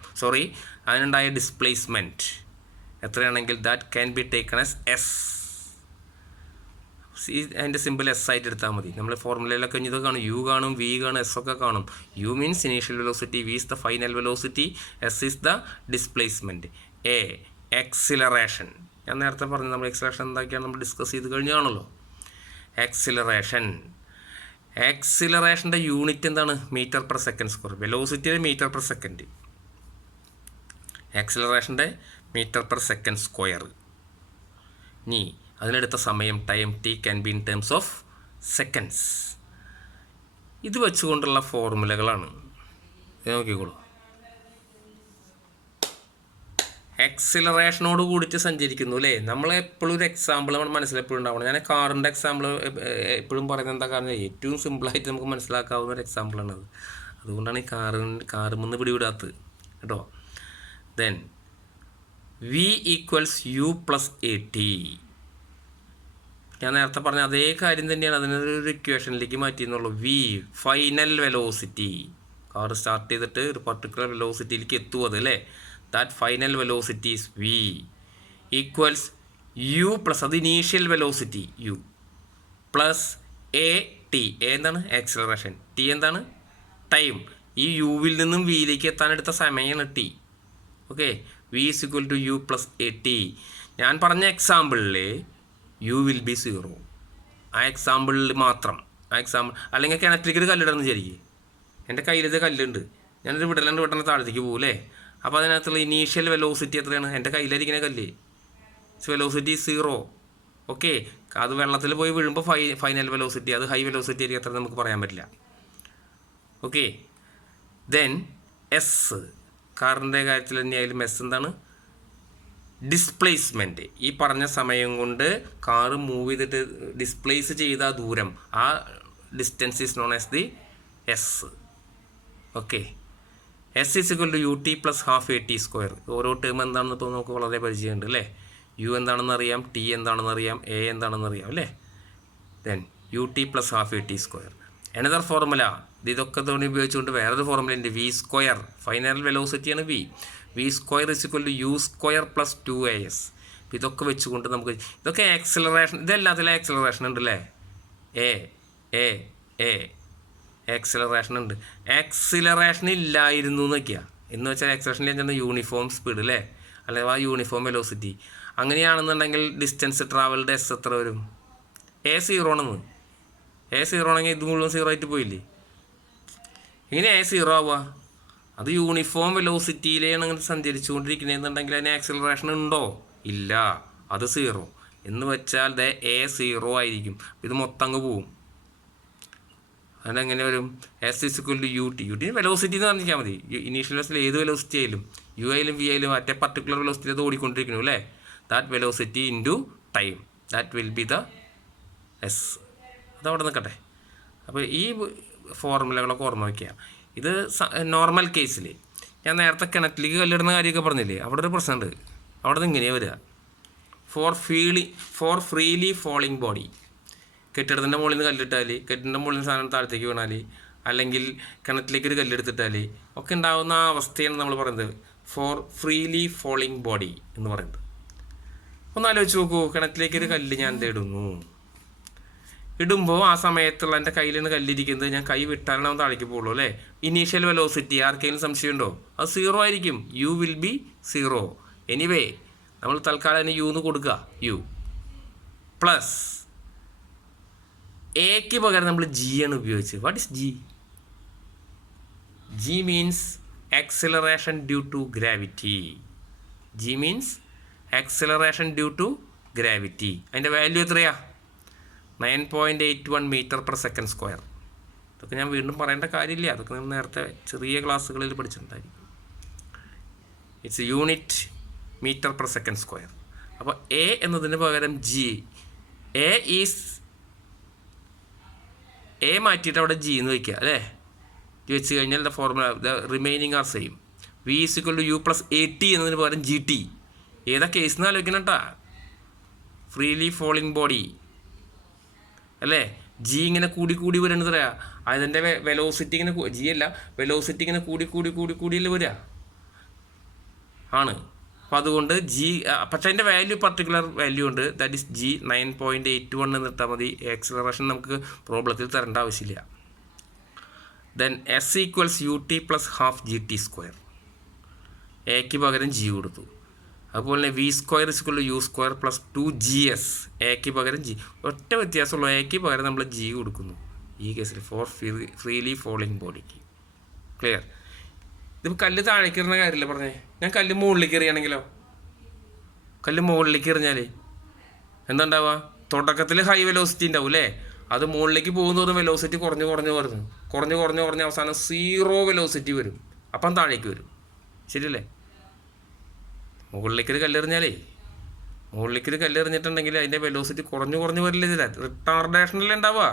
അതിനുണ്ടായ ഡിസ്പ്ലേസ്മെൻറ്റ് എത്രയാണെങ്കിൽ that can be taken as S. അതിൻ്റെ സിമ്പിൾ എസ് ആയിട്ട് എടുത്താൽ മതി. നമ്മൾ ഫോർമുലയിലൊക്കെ ഇത് കാണും, യു കാണും, വി കാണും, എസ് ഒക്കെ കാണും. U means initial velocity, V is the final velocity, S is the displacement. Acceleration. ഞാൻ നേരത്തെ പറഞ്ഞു നമ്മൾ എക്സിലറേഷൻ എന്താക്കിയാണ് നമ്മൾ ഡിസ്കസ് ചെയ്ത് കഴിഞ്ഞാണല്ലോ. എക്സിലറേഷൻ്റെ യൂണിറ്റ് എന്താണ്? Metre per second square. വെലോസിറ്റിയുടെ മീറ്റർ പെർ സെക്കൻഡ്, എക്സിലറേഷൻ്റെ മീറ്റർ പെർ സെക്കൻഡ് സ്ക്വയർ. ഇനി അതിനെടുത്ത സമയം time T can be in terms of seconds. ഇത് വെച്ചുകൊണ്ടുള്ള ഫോർമുലകളാണ്. നോക്കിക്കോളൂ. എക്സിലറേഷനോട് കൂടിയിട്ട് സഞ്ചരിക്കുന്നു അല്ലേ? നമ്മളെപ്പോഴും ഒരു എക്സാമ്പിൾ നമ്മുടെ മനസ്സിലെപ്പോഴും ഉണ്ടാവണം. ഞാൻ കാറിൻ്റെ എക്സാമ്പിൾ എപ്പോഴും പറയുന്നത് എന്താ കാരണം, ഏറ്റവും സിമ്പിളായിട്ട് നമുക്ക് മനസ്സിലാക്കാവുന്ന ഒരു എക്സാമ്പിളാണത്. അതുകൊണ്ടാണ് ഈ കാറുമെന്ന് പിടിവിടാത്തത് കേട്ടോ. Then V equals U plus A T. ഞാൻ നേരത്തെ പറഞ്ഞ അതേ കാര്യം തന്നെയാണ്, അതിനൊരു ഇക്വേഷനിലേക്ക് മാറ്റിയെന്നുള്ളൂ. V final velocity, car start ചെയ്തിട്ട് ഒരു പർട്ടിക്കുലർ വെലോസിറ്റിയിലേക്ക് എത്തും അത് അല്ലേ? That final velocity is V equals U plus, അത് initial velocity U plus A T. A എന്താണ്? ആക്സിലറേഷൻ. ടി എന്താണ്? ടൈം. ഈ യുവിൽ നിന്നും വിയിലേക്ക് എത്താനെടുത്ത സമയമാണ് T. Okay. V is equal to U plus A T. ഞാൻ പറഞ്ഞ എക്സാമ്പിളിൽ യു വിൽ ബി 0. ആ എക്സാമ്പിളിൽ മാത്രം. ആ എക്സാമ്പിൾ അല്ലെങ്കിൽ കിണറ്റിലേക്ക് ഒരു കല്ലിടണമെന്ന് വിചാരിക്കും. എൻ്റെ കയ്യിലത് കല്ലുണ്ട്, ഞാനൊരു വിടലണ്ട് താഴത്തേക്ക് പോകും അല്ലേ? അപ്പോൾ അതിനകത്തുള്ള ഇനീഷ്യൽ വെലോസിറ്റി എത്രയാണ്? എൻ്റെ കയ്യിലിരിക്കുന്ന കല്ല് വെലോസിറ്റി 0. ഓക്കെ. അത് വെള്ളത്തിൽ പോയി വീഴുമ്പോൾ ഫൈനൽ വെലോസിറ്റി, അത് ഹൈ വെലോസിറ്റി ആയിരിക്കും, അത്ര നമുക്ക് പറയാൻ പറ്റില്ല. ഓക്കെ. ദെൻ എസ്, കാറിൻ്റെ കാര്യത്തിൽ തന്നെയായാലും എസ് എന്താണ്? ഡിസ്പ്ലേസ്മെൻറ്റ്. ഈ പറഞ്ഞ സമയം കൊണ്ട് കാറ് മൂവ് ചെയ്തിട്ട് ഡിസ്പ്ലേസ് ചെയ്ത ദൂരം, ആ distance is known as the s. Okay. S is equal to u T plus half A T square. ഓരോ ടേം എന്താണെന്ന് ഇപ്പോൾ നമുക്ക് വളരെ പരിചയമുണ്ട് അല്ലേ? യു എന്താണെന്ന് അറിയാം, ടി എന്താണെന്ന് അറിയാം, എ എന്താണെന്ന് അറിയാം അല്ലേ? Then U T plus half A T square. Another formula, ഇതൊക്കെ തോന്നി ഉപയോഗിച്ചുകൊണ്ട് വേറൊരു ഫോർമുല ഉണ്ട്. വി സ്ക്വയർ, ഫൈനൽ വെലോസിറ്റിയാണ് V. V square is equal to U square plus 2as. ഇതൊക്കെ വെച്ചുകൊണ്ട് നമുക്ക് ഇതൊക്കെ ആക്സിലറേഷൻ, ഇതെല്ലാത്തിലും ആക്സിലറേഷൻ ഉണ്ട് അല്ലേ? എ ആക്സിലറേഷൻ ഉണ്ട്. ആക്സിലറേഷൻ ഇല്ലായിരുന്നു എന്നൊക്കെയാണ് എന്ന് വെച്ചാൽ ആക്സിലറേഷനിൽ എന്താണ്? യൂണിഫോം സ്പീഡ് അല്ലേ? അല്ലെങ്കിൽ ആ യൂണിഫോം വെലോസിറ്റി. അങ്ങനെയാണെന്നുണ്ടെങ്കിൽ ഡിസ്റ്റൻസ് ട്രാവൽഡ് എസ് എത്ര വരും? A 0 ആണെന്ന്. A 0 ആണെങ്കിൽ ഇത് മുഴുവൻ 0 ആയിട്ട് പോയില്ലേ? എങ്ങനെയാ 0 ആവുക? അത് യൂണിഫോം വെലോസിറ്റിയിലാണ് അങ്ങനെ സഞ്ചരിച്ചുകൊണ്ടിരിക്കുന്നതെന്നുണ്ടെങ്കിൽ അതിന് ആക്സിലറേഷൻ ഉണ്ടോ? ഇല്ല, അത് 0 എന്ന് വെച്ചാൽ എ 0 ആയിരിക്കും. ഇത് മൊത്തം അങ്ങ് പോവും. അതെങ്ങനെ വരും? S is equal to u t. U t velocity എന്ന് പറഞ്ഞാൽ മതി. ഇനീഷ്യൽ വെലോസിറ്റി ഏത് വെലോസിറ്റി ആയാലും യു ആയാലും വി ആയാലും മറ്റേ പർട്ടിക്കുലർ വെലോസിറ്റി അത് ഓടിക്കൊണ്ടിരിക്കുന്നു അല്ലേ? That velocity into time, that will be the s. അതവിടെ നിൽക്കട്ടെ. അപ്പോൾ ഈ ഫോർമുലകളൊക്കെ ഓർമ്മ വയ്ക്കുക. ഇത് നോർമൽ കേസിൽ ഞാൻ നേരത്തെ കിണറ്റിലേക്ക് കല്ലിടുന്ന കാര്യമൊക്കെ പറഞ്ഞില്ലേ, അവിടെ ഒരു പ്രശ്നമുണ്ട്. അവിടെ നിന്ന് ഇങ്ങനെയാണ് വരിക. ഫോർ ഫ്രീലി ഫോളിങ് ബോഡി, കെട്ടിടത്തിൻ്റെ മുകളിൽ നിന്ന് കല്ലിട്ടാൽ, കെട്ടിടത്തിൻ്റെ മുകളിൽ നിന്ന് സാധനം താഴത്തേക്ക് വീണാൽ, അല്ലെങ്കിൽ കിണറ്റിലേക്ക് ഒരു കല്ലെടുത്തിട്ടാൽ ഒക്കെ ഉണ്ടാകുന്ന ആ അവസ്ഥയാണ് നമ്മൾ പറയുന്നത് ഫോർ ഫ്രീലി ഫോളിങ് ബോഡി എന്ന് പറയുന്നത്. ഒന്ന് ആലോചിച്ച് നോക്കൂ, കിണറ്റിലേക്ക് ഒരു കല്ല് ഞാൻ ഇടുന്നു. ഇടുമ്പോൾ ആ സമയത്തുള്ള എൻ്റെ കയ്യിൽ നിന്ന് കല്ലിരിക്കുന്നത് ഞാൻ കൈ വിട്ടാലാണ് അവൻ താഴേക്ക് പോകുള്ളൂ അല്ലേ? ഇനീഷ്യൽ വെലോസിറ്റി ആർക്കെങ്കിലും സംശയമുണ്ടോ? അത് 0 ആയിരിക്കും. U will be 0. എനിവേ നമ്മൾ തൽക്കാലം അതിന് യു എന്ന് കൊടുക്കുക. യു പ്ലസ് എക്ക് പകരം നമ്മൾ ജി ആണ് ഉപയോഗിച്ചത്. What is g? G means acceleration due to gravity. G means acceleration due to gravity. അതിൻ്റെ വാല്യൂ എത്രയാ? 9.81 മീറ്റർ പെർ സെക്കൻഡ് സ്ക്വയർ. ഇതൊക്കെ ഞാൻ വീണ്ടും പറയേണ്ട കാര്യമില്ല, അതൊക്കെ നമ്മൾ നേരത്തെ ചെറിയ ക്ലാസ്സുകളിൽ പഠിച്ചിട്ടുണ്ടായിരിക്കും. It's unit metre per second square. അപ്പോൾ എ എന്നതിന് പകരം ജി. എ മാറ്റിയിട്ട് അവിടെ ജി എന്ന് വയ്ക്കുക അല്ലേ? വെച്ച് കഴിഞ്ഞാൽ the formula the remaining are same. V is equal to U plus A t എന്നതിന് പകരം ജി ടി. ഏതാ കേസ് എന്ന് ആലോചിക്കണം കേട്ടാ. ഫ്രീലി ഫോളിങ് ബോഡി അല്ലേ? ജി ഇങ്ങനെ കൂടി കൂടി വരേണ്ടത് പറയാ. അതിൻ്റെ വെലോസിറ്റി ഇങ്ങനെ ജി അല്ല, വെലോസിറ്റി ഇങ്ങനെ കൂടിയല്ലേ വരിക ആണ്. അപ്പോൾ അതുകൊണ്ട് ജി, പക്ഷേ അതിൻ്റെ വാല്യൂ പർട്ടിക്കുലർ വാല്യൂ ഉണ്ട്. ദാറ്റ് ഈസ് ജി 9.81 എന്ന് ഇട്ടാൽ മതി. ആക്സിലറേഷൻ നമുക്ക് പ്രോബ്ലത്തിൽ തരേണ്ട ആവശ്യമില്ല. Then s equals U T plus half g t square. എക്ക് പകരം ജി കൊടുത്തു. അതുപോലെ തന്നെ v square is equal to U square plus 2GS. എക്ക് പകരം ജി. ഒറ്റ വ്യത്യാസമുള്ളൂ, എക്ക് പകരം നമ്മൾ ജി കൊടുക്കുന്നു ഈ കേസിൽ ഫോർ ഫ്രീലി ഫോളിങ് ബോഡിക്ക്. ക്ലിയർ? ഇതിപ്പോൾ കല്ല് താഴേക്ക് എറിയുന്ന കാര്യമില്ല പറഞ്ഞേ. ഞാൻ കല്ല് മുകളിലേക്ക് എറിയുകയാണെങ്കിലോ? കല്ല് മുകളിലേക്ക് എറിഞ്ഞാൽ എന്താ ഉണ്ടാവുക? തുടക്കത്തിൽ ഹൈ വെലോസിറ്റി ഉണ്ടാവും അല്ലേ? അത് മുകളിലേക്ക് പോകുന്നതോറും വെലോസിറ്റി കുറഞ്ഞ് അവസാനം 0 വെലോസിറ്റി വരും. അപ്പം താഴേക്ക് വരും. ശരിയല്ലേ? മുകളിലേക്ക് ഒരു കല്ലെറിഞ്ഞിട്ടുണ്ടെങ്കിൽ അതിൻ്റെ വെലോസിറ്റി കുറഞ്ഞു വരില്ല. റിട്ടാർഡേഷനല്ലേ ഉണ്ടാവുക,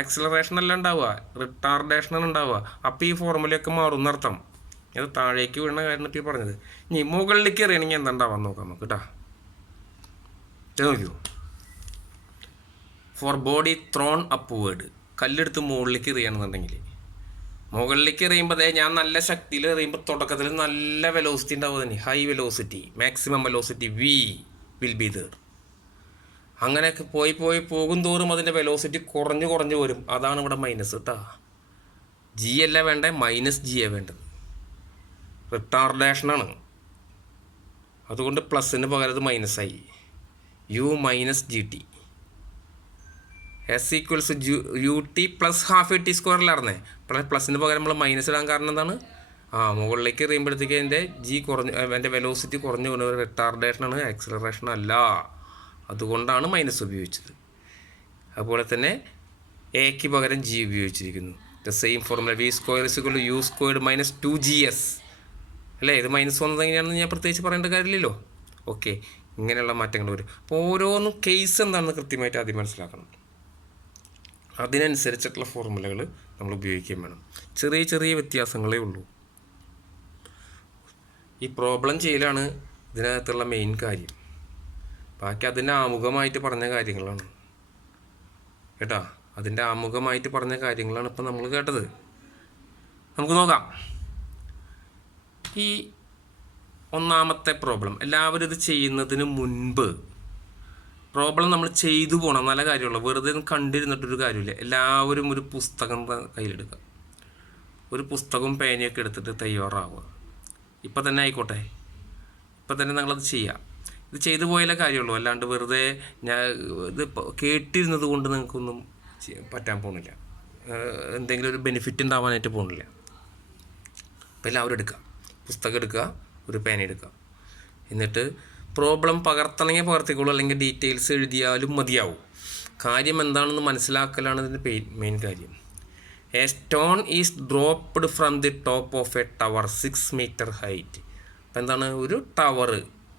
ആക്സിലറേഷനല്ല ഉണ്ടാവുക, റിട്ടാർഡേഷനാണ് ഉണ്ടാവുക. അപ്പോൾ ഈ ഫോർമുലയൊക്കെ മാറും എന്നർത്ഥം. ഇത് താഴേക്ക് വീണ കാരണത്തിൽ പറഞ്ഞത്. ഇനി മുകളിലേക്ക് എറിയണമെങ്കിൽ എന്താ ഉണ്ടാവാൻ നോക്കാം നമുക്ക് കേട്ടോ. നോക്കൂ, ഫോർ ബോഡി ത്രോൺ അപ്വേർഡ്, കല്ലെടുത്ത് മുകളിലേക്ക് എറിയണമെന്നുണ്ടെങ്കിൽ, മുകളിലേക്ക് എറിയുമ്പോൾ ഞാൻ നല്ല ശക്തിയിൽ എറിയുമ്പോൾ തുടക്കത്തിൽ നല്ല വെലോസിറ്റി ഉണ്ടാവും. തന്നെ high velocity, maximum velocity we will be there. അങ്ങനെയൊക്കെ പോകും തോറും അതിൻ്റെ വെലോസിറ്റി കുറഞ്ഞു വരും. അതാണ് ഇവിടെ മൈനസ് കേട്ടോ. ജി അല്ല വേണ്ടത്, മൈനസ് ജി ആണ് വേണ്ടത്. റിട്ടാർഡേഷനാണ്. അതുകൊണ്ട് പ്ലസിന് പകരം അത് മൈനസായി. U minus G T. S equals U T plus half A T സ്ക്വയറിലായിരുന്നേ. പ്ലസിന് പകരം നമ്മൾ മൈനസ് ഇടാൻ കാരണം എന്താണ്? മുകളിലേക്ക് എറിയുമ്പോഴത്തേക്ക് എൻ്റെ വെലോസിറ്റി കുറഞ്ഞു പോകുന്നത് റിട്ടാർഡേഷനാണ്, ആക്സിലറേഷൻ അല്ല. അതുകൊണ്ടാണ് മൈനസ് ഉപയോഗിച്ചത്. അതുപോലെ തന്നെ എക്ക് പകരം ജി ഉപയോഗിച്ചിരിക്കുന്നു. The same formula V square is equal to U squared minus 2GS അല്ലേ? ഇത് മൈനസ് വന്നത് എങ്ങനെയാണെന്ന് ഞാൻ പ്രത്യേകിച്ച് പറയേണ്ട കാര്യമില്ലല്ലോ. ഓക്കെ, ഇങ്ങനെയുള്ള മാറ്റങ്ങൾ വരും. അപ്പോൾ ഓരോന്നും കേസ് എന്താണെന്ന് കൃത്യമായിട്ട് ആദ്യം മനസ്സിലാക്കണം. അതിനനുസരിച്ചിട്ടുള്ള ഫോർമുലകൾ നമ്മൾ ഉപയോഗിക്കുകയും വേണം. ചെറിയ വ്യത്യാസങ്ങളേ ഉള്ളൂ. ഈ പ്രോബ്ലം ചെയ്യലാണ് ഇതിനകത്തുള്ള മെയിൻ കാര്യം. ബാക്കി അതിൻ്റെ ആമുഖമായിട്ട് പറഞ്ഞ കാര്യങ്ങളാണ് കേട്ടോ. അതിൻ്റെ ആമുഖമായിട്ട് പറഞ്ഞ കാര്യങ്ങളാണ് ഇപ്പം നമ്മൾ കേട്ടത്. നമുക്ക് നോക്കാം. ഈ ഒന്നാമത്തെ പ്രോബ്ലം, എല്ലാവരും ഇത് ചെയ്യുന്നതിന് മുൻപ് പ്രോബ്ലം നമ്മൾ ചെയ്തു പോകണം. നല്ല കാര്യമുള്ളൂ. വെറുതെ കണ്ടിരുന്നിട്ടൊരു കാര്യമില്ല. എല്ലാവരും ഒരു പുസ്തകം കയ്യിലെടുക്കുക. ഒരു പുസ്തകവും പേനയൊക്കെ എടുത്തിട്ട് തയ്യാറാവുക. ഇപ്പം തന്നെ ആയിക്കോട്ടെ, ഇപ്പം തന്നെ നിങ്ങളത് ചെയ്യുക. ഇത് ചെയ്തു പോയാലേ കാര്യമുള്ളൂ. അല്ലാണ്ട് വെറുതെ ഇത് കേട്ടിരുന്നത് കൊണ്ട് നിങ്ങൾക്കൊന്നും പറ്റാൻ പോകുന്നില്ല. എന്തെങ്കിലും ഒരു ബെനിഫിറ്റ് ഉണ്ടാവാനായിട്ട് പോകുന്നില്ല. അപ്പോൾ എല്ലാവരും എടുക്കുക, പുസ്തകം എടുക്കുക, ഒരു പേന എടുക്കുക, എന്നിട്ട് പ്രോബ്ലം പകർത്തണമെങ്കിൽ പകർത്തിക്കോളൂ, അല്ലെങ്കിൽ ഡീറ്റെയിൽസ് എഴുതിയാലും മതിയാവും. കാര്യം എന്താണെന്ന് മനസ്സിലാക്കലാണ് ഇതിൻ്റെ മെയിൻ കാര്യം. A stone is dropped from the top of A tower 6 meter height. അപ്പോൾ എന്താണ്, ഒരു ടവർ,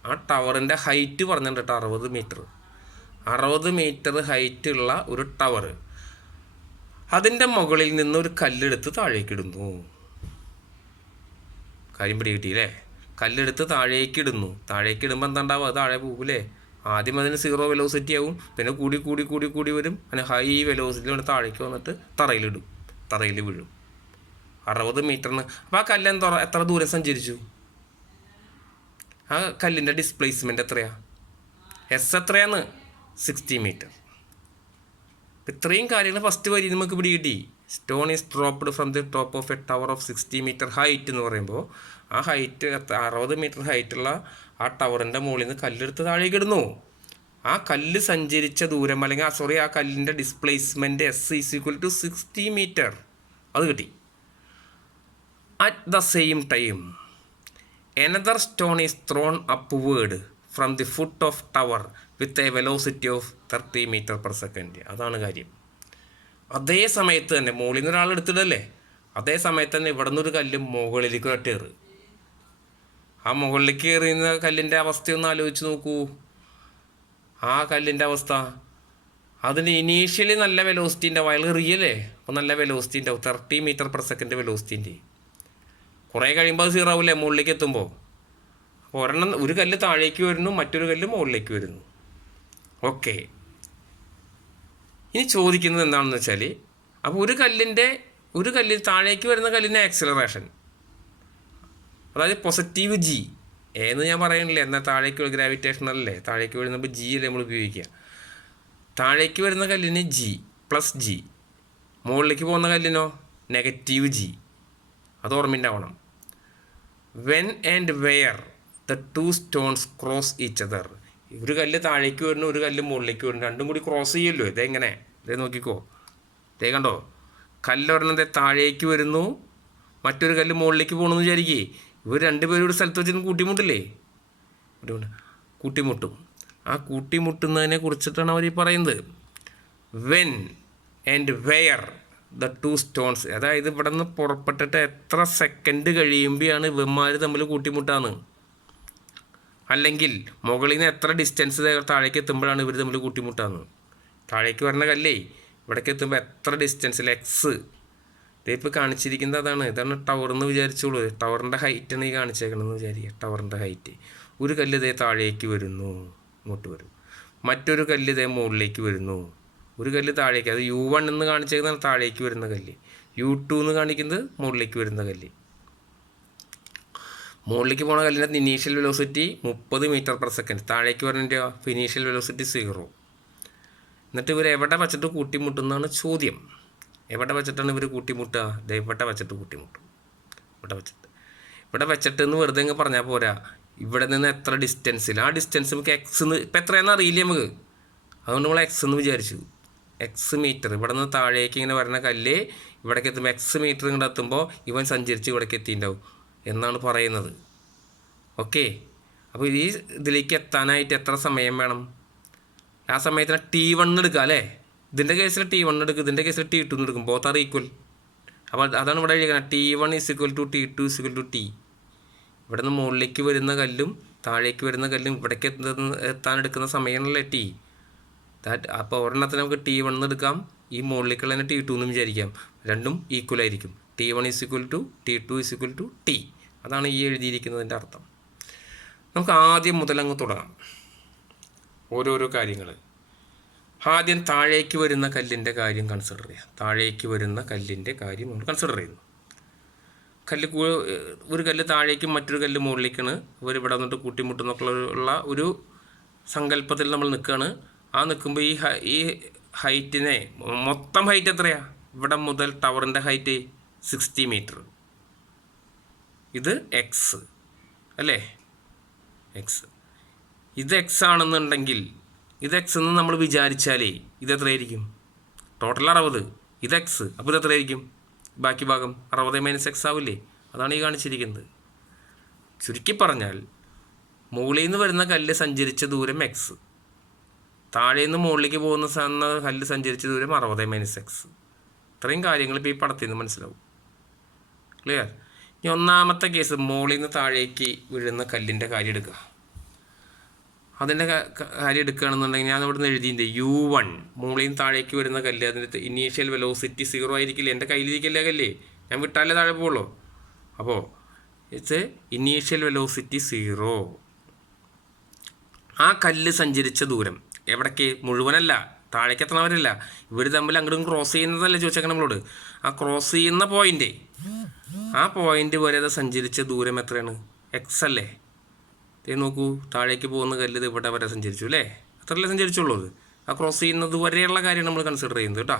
ആ ടവറിൻ്റെ ഹൈറ്റ് പറഞ്ഞിട്ട് 60 meter, 60 meter ഹൈറ്റുള്ള ഒരു ടവർ, അതിൻ്റെ മുകളിൽ നിന്ന് ഒരു കല്ലെടുത്ത് താഴേക്കിടുന്നു. കാര്യം പിടി കിട്ടിയില്ലേ? കല്ലെടുത്ത് താഴേക്കിടുന്നു. താഴേക്കിടുമ്പോൾ എന്താ ഉണ്ടാവുക? അത് താഴെ പോകൂലേ? ആദ്യം അതിന് 0 വെലോസിറ്റി ആവും, പിന്നെ കൂടി കൂടി കൂടി കൂടി വരും, അങ്ങനെ ഹൈ വെലോസിറ്റി കൊണ്ട് താഴേക്ക് വന്നിട്ട് തറയിലിടും, തറയിൽ വീഴും. 60 meter. അപ്പോൾ ആ കല്ല് എത്ര ദൂരം സഞ്ചരിച്ചു? ആ കല്ലിൻ്റെ ഡിസ്പ്ലേസ്മെൻറ്റ് എത്രയാണ്? എസ് എത്രയാണ്? 60 meter. ഇത്രയും കാര്യങ്ങൾ ഫസ്റ്റ് വരി നമുക്ക് പിടി കിട്ടി. Stone is dropped from the top of A tower of 60 meter height എന്ന് പറയുമ്പോൾ ആ ഹൈറ്റ് 60 meter ഹൈറ്റുള്ള ആ ടവറിൻ്റെ മുകളിൽ നിന്ന് കല്ലെടുത്ത് താഴേക്ക് ഇടുന്നു. ആ കല്ല് സഞ്ചരിച്ച ദൂരം, അല്ലെങ്കിൽ ആ കല്ലിൻ്റെ displacement s is equal to 60 meter. അത് കിട്ടി. At the same time another stone is thrown upward from the foot of tower with a velocity of 30 meter per second. അതാണ് കാര്യം. അതേ സമയത്ത് തന്നെ മുകളിൽ നിന്ന് ഒരാൾ എടുത്തിടല്ലേ, അതേ സമയത്ത് തന്നെ ഇവിടെ നിന്നൊരു കല്ല് മുകളിലേക്ക് കയറ്. ആ മുകളിലേക്ക് കയറുന്ന കല്ലിൻ്റെ അവസ്ഥയൊന്ന് ആലോചിച്ച് നോക്കൂ. ആ കല്ലിൻ്റെ അവസ്ഥ, അതിന് ഇനീഷ്യലി നല്ല വെലോസിറ്റി ഉണ്ടാവും, അയാൾ എറിയല്ലേ, അപ്പോൾ നല്ല വെലോസിറ്റി ഉണ്ടാവും, 30 meter per second വെലോസിറ്റി. കുറേ കഴിയുമ്പോൾ അത് 0 ആവില്ലേ മുകളിലേക്ക് എത്തുമ്പോൾ? അപ്പോൾ ഒരു കല്ല് താഴേക്ക് വരുന്നു, മറ്റൊരു കല്ല് മുകളിലേക്ക് വരുന്നു. ഓക്കെ, ഇനി ചോദിക്കുന്നത് എന്താണെന്ന് വെച്ചാൽ, അപ്പോൾ ഒരു കല്ലിൽ താഴേക്ക് വരുന്ന കല്ലിൻ്റെ ആക്സിലറേഷൻ, അതായത് പോസിറ്റീവ് ജി എന്ന് ഞാൻ പറയുന്നില്ല, എന്നാൽ താഴേക്ക് ഗ്രാവിറ്റേഷണൽ അല്ലേ, താഴേക്ക് വരുന്നപ്പോൾ ജി അല്ലേ നമ്മൾ ഉപയോഗിക്കുക. താഴേക്ക് വരുന്ന കല്ലിന് ജി പ്ലസ് ജി, മുകളിലേക്ക് പോകുന്ന കല്ലിനോ നെഗറ്റീവ് ജി. അത് ഓർമ്മയുണ്ടാവണം. When and where the 2 stones cross each other. ഒരു കല്ല് താഴേക്ക് വരുന്നു, ഒരു കല്ല് മുകളിലേക്ക് വരുന്നു, രണ്ടും കൂടി ക്രോസ് ചെയ്യുമല്ലോ. ഇതെങ്ങനെ? ഇതേ നോക്കിക്കോ, ഇതേ കണ്ടോ, കല്ലൊരെണ്ണത്തെ താഴേക്ക് വരുന്നു, മറ്റൊരു കല്ല് മുകളിലേക്ക് പോകണമെന്ന് വിചാരിക്കേ. ഇവർ രണ്ടുപേരും ഒരു സ്ഥലത്ത് വെച്ച് കൂട്ടിമുട്ടില്ലേ? കൂട്ടിമുട്ടും. ആ കൂട്ടിമുട്ടുന്നതിനെ കുറിച്ചിട്ടാണ് അവർ ഈ പറയുന്നത്. When and where the 2 stones, അതായത് ഇവിടെ നിന്ന് പുറപ്പെട്ടിട്ട് എത്ര സെക്കൻഡ് കഴിയുമ്പോഴാണ് ഇവന്മാർ തമ്മിൽ കൂട്ടിമുട്ടാന്ന്, അല്ലെങ്കിൽ മുകളിൽ നിന്ന് എത്ര ഡിസ്റ്റൻസ് താഴേക്ക് എത്തുമ്പോഴാണ് ഇവർ തമ്മിൽ കൂട്ടിമുട്ടാന്ന്. താഴേക്ക് വരുന്ന കല്ലേ ഇവിടേക്ക് എത്തുമ്പോൾ എത്ര ഡിസ്റ്റൻസിൽ എക്സ്, ഇതിപ്പോൾ കാണിച്ചിരിക്കുന്നത് ഇതാണ് ടവർ എന്ന് വിചാരിച്ചോളൂ. ടവറിൻ്റെ ഹൈറ്റാണ് ഈ കാണിച്ചേക്കണമെന്ന് വിചാരിക്കുക. ടവറിൻ്റെ ഹൈറ്റ്, ഒരു കല്ല് ഇതേ താഴേക്ക് വരുന്നു, ഇങ്ങോട്ട് വരും, മറ്റൊരു കല്ല് ഇതേ മുകളിലേക്ക് വരുന്നു, ഒരു കല്ല് താഴേക്ക്, അത് U1 എന്ന് കാണിച്ചേക്കുന്നതാണ് താഴേക്ക് വരുന്ന കല്ല്, U2 എന്ന് കാണിക്കുന്നത് മുകളിലേക്ക് വരുന്ന കല്ല്. മുകളിലേക്ക് പോണ കല്ലിൻ്റെ initial velocity 30 meter per second, താഴേക്ക് വരുന്നതിൻ്റെ ഇനീഷ്യൽ വെലോസിറ്റി 0. എന്നിട്ട് ഇവർ എവിടെ വെച്ചിട്ട് കൂട്ടിമുട്ടുന്നതാണ് ചോദ്യം. എവിടെ വെച്ചിട്ടാണ് ഇവർ കൂട്ടിമുട്ടുക? ഇവിടെ വെച്ചിട്ട് കൂട്ടിമുട്ടും. ഇവിടെ വെച്ചിട്ട് എന്ന് വെറുതെ അങ്ങ് പറഞ്ഞാൽ പോരാ, ഇവിടെ നിന്ന് എത്ര ഡിസ്റ്റൻസിൽ, ആ ഡിസ്റ്റൻസ് നമുക്ക് എക്സ് എന്ന് ഇപ്പം എത്രയാണെന്ന് അറിയില്ല നമുക്ക്, അതുകൊണ്ട് നമ്മൾ എക്സ് എന്ന് വിചാരിച്ചു. എക്സ് മീറ്റർ, ഇവിടെ നിന്ന് താഴേക്ക് ഇങ്ങനെ വരുന്ന കല്ല് ഇവിടേക്ക് എത്തുമ്പോൾ എക്സ് മീറ്റർ ഇങ്ങോട്ട് എത്തുമ്പോൾ ഇവൻ സഞ്ചരിച്ച് ഇവിടേക്ക് എത്തിയിട്ടുണ്ടാവും എന്നാണ് പറയുന്നത്. ഓക്കെ, അപ്പോൾ ഈ ഇതിലേക്ക് എത്താനായിട്ട് എത്ര സമയം വേണം? ആ സമയത്തിന് T1 എടുക്കുക അല്ലേ. ഇതിൻ്റെ കേസിൽ T1 എടുക്കും, ഇതിൻ്റെ കേസിൽ T2 എടുക്കും, ബോത്ത് ആർ ഈക്വൽ. അപ്പോൾ അതാണ് ഇവിടെ എഴുതിക്കുന്നത്, T1 = T2 = T. ഇവിടെ നിന്ന് മുകളിലേക്ക് വരുന്ന കല്ലും താഴേക്ക് വരുന്ന കല്ലും ഇവിടേക്ക് എത്താനെടുക്കുന്ന സമയമാണല്ലേ T. അപ്പോൾ ഒരെണ്ണത്തിന് നമുക്ക് T1 എടുക്കാം, ഈ മുകളിലേക്കുള്ള തന്നെ T2 എന്ന് വിചാരിക്കാം, രണ്ടും ഈക്വൽ ആയിരിക്കും. T1 = T2 = T. അതാണ് ഈ എഴുതിയിരിക്കുന്നതിൻ്റെ അർത്ഥം. നമുക്ക് ആദ്യം മുതലങ്ങ് തുടങ്ങാം ഓരോരോ കാര്യങ്ങൾ. ആദ്യം താഴേക്ക് വരുന്ന കല്ലിൻ്റെ കാര്യം കൺസിഡർ ചെയ്യാം. താഴേക്ക് വരുന്ന കല്ലിൻ്റെ കാര്യം നമ്മൾ കൺസിഡർ ചെയ്യുന്നു. ഒരു കല്ല് താഴേക്കും മറ്റൊരു കല്ല് മുകളിലേക്കാണ് ഇവർ ഇവിടെ വന്നിട്ട് കൂട്ടിമുട്ടുന്നൊക്കെയുള്ള ഒരു സങ്കല്പത്തിൽ നമ്മൾ നിൽക്കുകയാണ്. ആ നിൽക്കുമ്പോൾ ഈ ഹൈറ്റിനെ, മൊത്തം ഹൈറ്റ് എത്രയാണ്? ഇവിടെ മുതൽ ടവറിൻ്റെ ഹൈറ്റ് 60 meter. ഇത് എക്സ് അല്ലേ, എക്സ്. ഇത് എക്സ് ആണെന്നുണ്ടെങ്കിൽ, ഇത് എക്സ് എന്ന് നമ്മൾ വിചാരിച്ചാലേ ഇത് എത്രയായിരിക്കും? ടോട്ടൽ 60, ഇത് എക്സ്. അപ്പോൾ ഇത് എത്രയായിരിക്കും? ബാക്കി ഭാഗം 60 - x ആവില്ലേ? അതാണ് ഈ കാണിച്ചിരിക്കുന്നത്. ചുരുക്കി പറഞ്ഞാൽ മുകളിൽ നിന്ന് വരുന്ന കല്ല് സഞ്ചരിച്ച ദൂരം എക്സ്, താഴെ നിന്ന് മുകളിലേക്ക് പോകുന്ന കല്ല് സഞ്ചരിച്ച ദൂരം 60 - x. ഇത്രയും കാര്യങ്ങൾ ഇപ്പോൾ ഈ പടത്തിൽ നിന്ന് മനസ്സിലാവും. ക്ലിയർ? ഇനി ഒന്നാമത്തെ കേസ്, മുകളിൽ നിന്ന് താഴേക്ക് വീഴുന്ന കല്ലിൻ്റെ കാര്യം എടുക്കുക. അതിൻ്റെ കാര്യം എടുക്കുകയാണെന്നുണ്ടെങ്കിൽ ഞാൻ ഇവിടെ നിന്ന് എഴുതിയിട്ടുണ്ട് U1, മുകളിൽ നിന്ന് താഴേക്ക് വരുന്ന കല്ല്, അതിൻ്റെ ഇനീഷ്യൽ വെലോസിറ്റി 0 ആയിരിക്കില്ലേ? എൻ്റെ കയ്യിലിരിക്കില്ലേ കല്ല്, ഞാൻ വിട്ടാലേ താഴെ പോകുള്ളൂ. അപ്പോൾ ഇറ്റ്സ് ഇനീഷ്യൽ വെലോസിറ്റി 0. ആ കല്ല് സഞ്ചരിച്ച ദൂരം എവിടേക്ക്? മുഴുവനല്ല, താഴേക്ക് എത്തണവരല്ല, ഇവർ തമ്മിൽ അങ്ങോട്ടും ക്രോസ് ചെയ്യുന്നതല്ലേ ചോദിച്ചേക്കണം നമ്മളോട്. ആ ക്രോസ് ചെയ്യുന്ന പോയിൻ്റ്, ആ പോയിൻ്റ് വരെ അത് സഞ്ചരിച്ച ദൂരം എത്രയാണ്? എക്സ് അല്ലേ? നോക്കൂ, താഴേക്ക് പോകുന്ന കല്ല് ഇത് ഇവിടെ വരെ സഞ്ചരിച്ചു അല്ലേ? അത്രയല്ലേ സഞ്ചരിച്ചുള്ളൂ. ആ ക്രോസ് ചെയ്യുന്നത് വരെയുള്ള കാര്യം നമ്മൾ കൺസിഡർ ചെയ്യുന്നത് കേട്ടോ.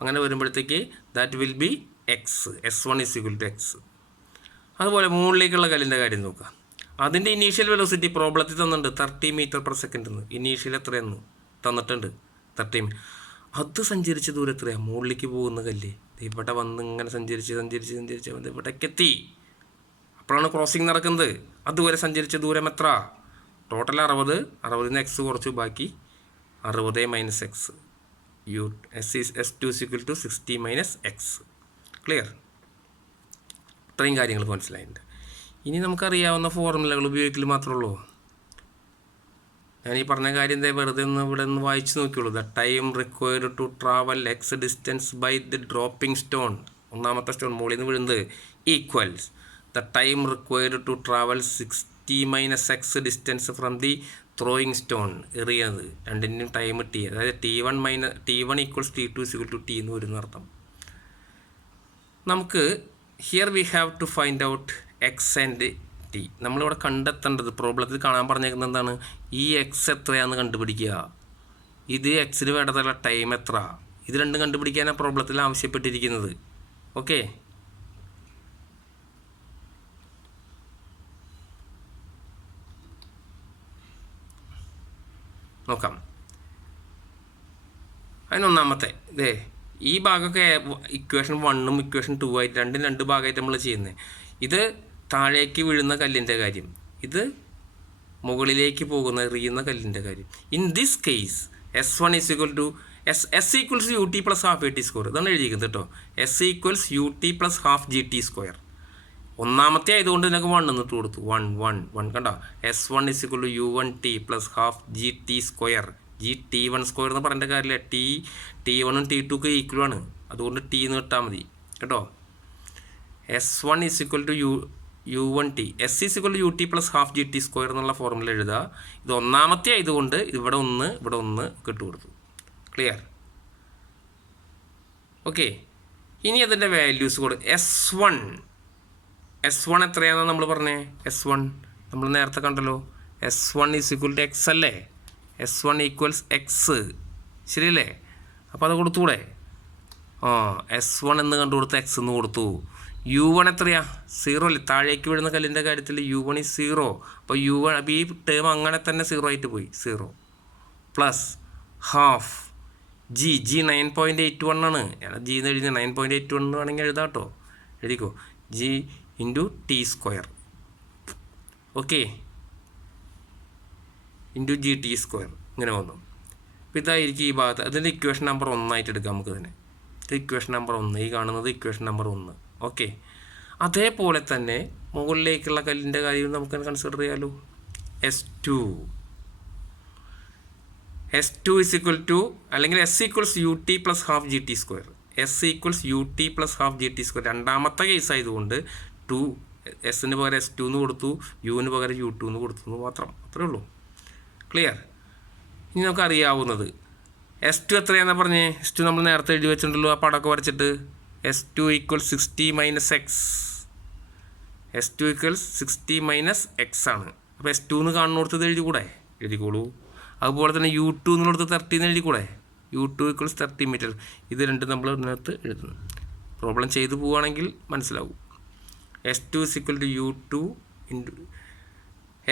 അങ്ങനെ വരുമ്പോഴത്തേക്ക് that will B X. S1 = x. അതുപോലെ മുകളിലേക്കുള്ള കല്ലിൻ്റെ കാര്യം നോക്കുക. അതിൻ്റെ ഇനീഷ്യൽ വെലോസിറ്റി പ്രോബ്ലത്തിൽ തന്നിട്ടുണ്ട് 30 m/s. ഇനീഷ്യൽ എത്രയെന്ന് തന്നിട്ടുണ്ട്, 30 m. അത് സഞ്ചരിച്ച ദൂരം എത്രയാണ്? മുകളിലേക്ക് പോകുന്ന കല്ല് ഇവിടെ വന്ന് ഇങ്ങനെ സഞ്ചരിച്ച് ഇവിടേക്ക് എത്തി. അപ്പോഴാണ് ക്രോസിങ് നടക്കുന്നത്. അതുവരെ സഞ്ചരിച്ച ദൂരം എത്ര? ടോട്ടൽ 60. 60 നിന്ന് x കുറച്ചു, ബാക്കി 60 - x. S2 = 60 - x. ക്ലിയർ? ഇത്രയും കാര്യങ്ങൾ മനസ്സിലായിട്ടുണ്ട്. ഇനി നമുക്കറിയാവുന്ന ഫോർമുലകൾ ഉപയോഗിക്കൽ മാത്രമേ ഉള്ളൂ. ഞാൻ ഈ പറഞ്ഞ കാര്യം വെറുതെ ഇവിടെ നിന്ന് വായിച്ച് നോക്കിയുള്ളൂ. The time required to travel X distance by the dropping stone, ഒന്നാമത്തെ സ്റ്റോൺ മുകളിൽ നിന്ന് വീഴുന്നത്, equals the time required to travel 60 - x distance from the throwing stone, എറിയുന്നത്. രണ്ടിൻ്റെയും ടൈം T, അതായത് T1 = T2 = T എന്ന് വരുന്ന അർത്ഥം. നമുക്ക് here we have to find out x and t. നമ്മളിവിടെ കണ്ടെത്തേണ്ടത്, പ്രോബ്ലത്തിൽ കാണാൻ പറഞ്ഞേക്കുന്നത് എന്താണ്? ഈ എക്സ് എത്രയാണെന്ന് കണ്ടുപിടിക്കുക, ഇത് എക്സിന് വേണ്ടതുള്ള ടൈം എത്ര, ഇത് രണ്ടും കണ്ടുപിടിക്കാനാണ് പ്രോബ്ലത്തിൽ ആവശ്യപ്പെട്ടിരിക്കുന്നത്. ഓക്കെ, നോക്കാം. അതിനൊന്നാമത്തെ ഈ ഭാഗമൊക്കെ ഇക്വേഷൻ 1ഉം ഇക്വേഷൻ 2 ആയിട്ട് രണ്ട് ഭാഗമായിട്ട് നമ്മൾ ചെയ്യുന്നത്. ഇത് താഴേക്ക് വീഴുന്ന കല്ലിൻ്റെ കാര്യം, ഇത് മുകളിലേക്ക് പോകുന്ന എറിയുന്ന കല്ലിൻ്റെ കാര്യം. In this case S1 = ut + ½ AT². ഇതാണ് എഴുതിയിരിക്കുന്നത് കേട്ടോ. S = ut + ½ GT². ഒന്നാമത്തെ ആയതുകൊണ്ട് ഇതിനൊക്കെ 1 എന്നിട്ട് കൊടുത്തു. 1 കണ്ടോ? S1 = u1t + ½ GT². T1² എന്ന് പറയേണ്ട കാര്യമില്ല. T1 ഉം T2 ഒക്കെ ഈക്വൽ ആണ്, അതുകൊണ്ട് T എന്ന് കിട്ടാൽ മതി കേട്ടോ. S1 = u1t, S = ut + ½ GT² എന്നുള്ള ഫോർമുല എഴുതുക. ഇത് ഒന്നാമത്തെ ആയതുകൊണ്ട് ഇവിടെ ഒന്ന് കിട്ടു കൊടുത്തു. ക്ലിയർ? ഓക്കെ, ഇനി അതിൻ്റെ വാല്യൂസ് കൊടുക്കും. S1 എത്രയാണെന്ന് നമ്മൾ പറഞ്ഞേ? S1 നമ്മൾ നേരത്തെ കണ്ടല്ലോ. S1 = x അല്ലേ? S1 = x, ശരിയല്ലേ? അപ്പോൾ അത് കൊടുത്തൂടെ? S1 എന്ന് കണ്ടു കൊടുത്ത് x എന്ന് കൊടുത്തു. U1 എത്രയാ? 0 അല്ലേ? താഴേക്ക് വീഴുന്ന കല്ലിൻ്റെ കാര്യത്തിൽ U1 is 0. അപ്പോൾ U1, അപ്പോൾ ഈ ടേം അങ്ങനെ തന്നെ 0 ആയിട്ട് പോയി. 0 + ½ G 9.81 ആണ്. ഞാൻ G എന്ന് എഴുതി 9.81 വേണമെങ്കിൽ എഴുതാം കേട്ടോ. എഴുതിക്കോ, G × T². Okay, × GT². ഇങ്ങനെ വന്നു. അപ്പോൾ ഇതായിരിക്കും ഈ ഭാഗത്ത്. അതിൻ്റെ ഇക്വേഷൻ നമ്പർ 1 ആയിട്ട് എടുക്കാം നമുക്ക് തന്നെ. ഇത് ഇക്വേഷൻ നമ്പർ 1, ഈ കാണുന്നത് ഇക്വേഷൻ നമ്പർ 1. ഓക്കെ, അതേപോലെ തന്നെ മുകളിലേക്കുള്ള കല്ലിൻ്റെ കാര്യം നമുക്ക് കൺസിഡർ ചെയ്യാമല്ലോ. S2 = അല്ലെങ്കിൽ S = ut + ½ GT². S = ut + ½ GT². രണ്ടാമത്തെ കേസ് ആയതുകൊണ്ട് എസിന് പകരം S2 എന്ന് കൊടുത്തു, യുവിന് പകരം u2 എന്ന് കൊടുത്തു എന്ന് മാത്രം. അത്രേ ഉള്ളൂ. ക്ലിയർ? ഇനി നമുക്ക് അറിയാവുന്നത് S2 എത്രയാണെന്ന് പറഞ്ഞേ? S2 നമ്മൾ നേരത്തെ എഴുതി വെച്ചിട്ടുണ്ടല്ലോ, ആ പടമൊക്കെ വരച്ചിട്ട്. S2 = 60 - x. S2 = 60 - x ആണ്. അപ്പോൾ S2 എന്ന് കാണുന്നിടത്ത് ഇത് എഴുതിക്കോളൂ. അതുപോലെ തന്നെ u2 എന്നുള്ളത് 30 എന്ന് എഴുതിക്കൂടെ? u2 = 30 metre. ഇത് രണ്ടും നമ്മൾ ഇതിനകത്ത് എഴുതുന്നു. പ്രോബ്ലം ചെയ്തു പോവുകയാണെങ്കിൽ മനസ്സിലാവും. S2 = u2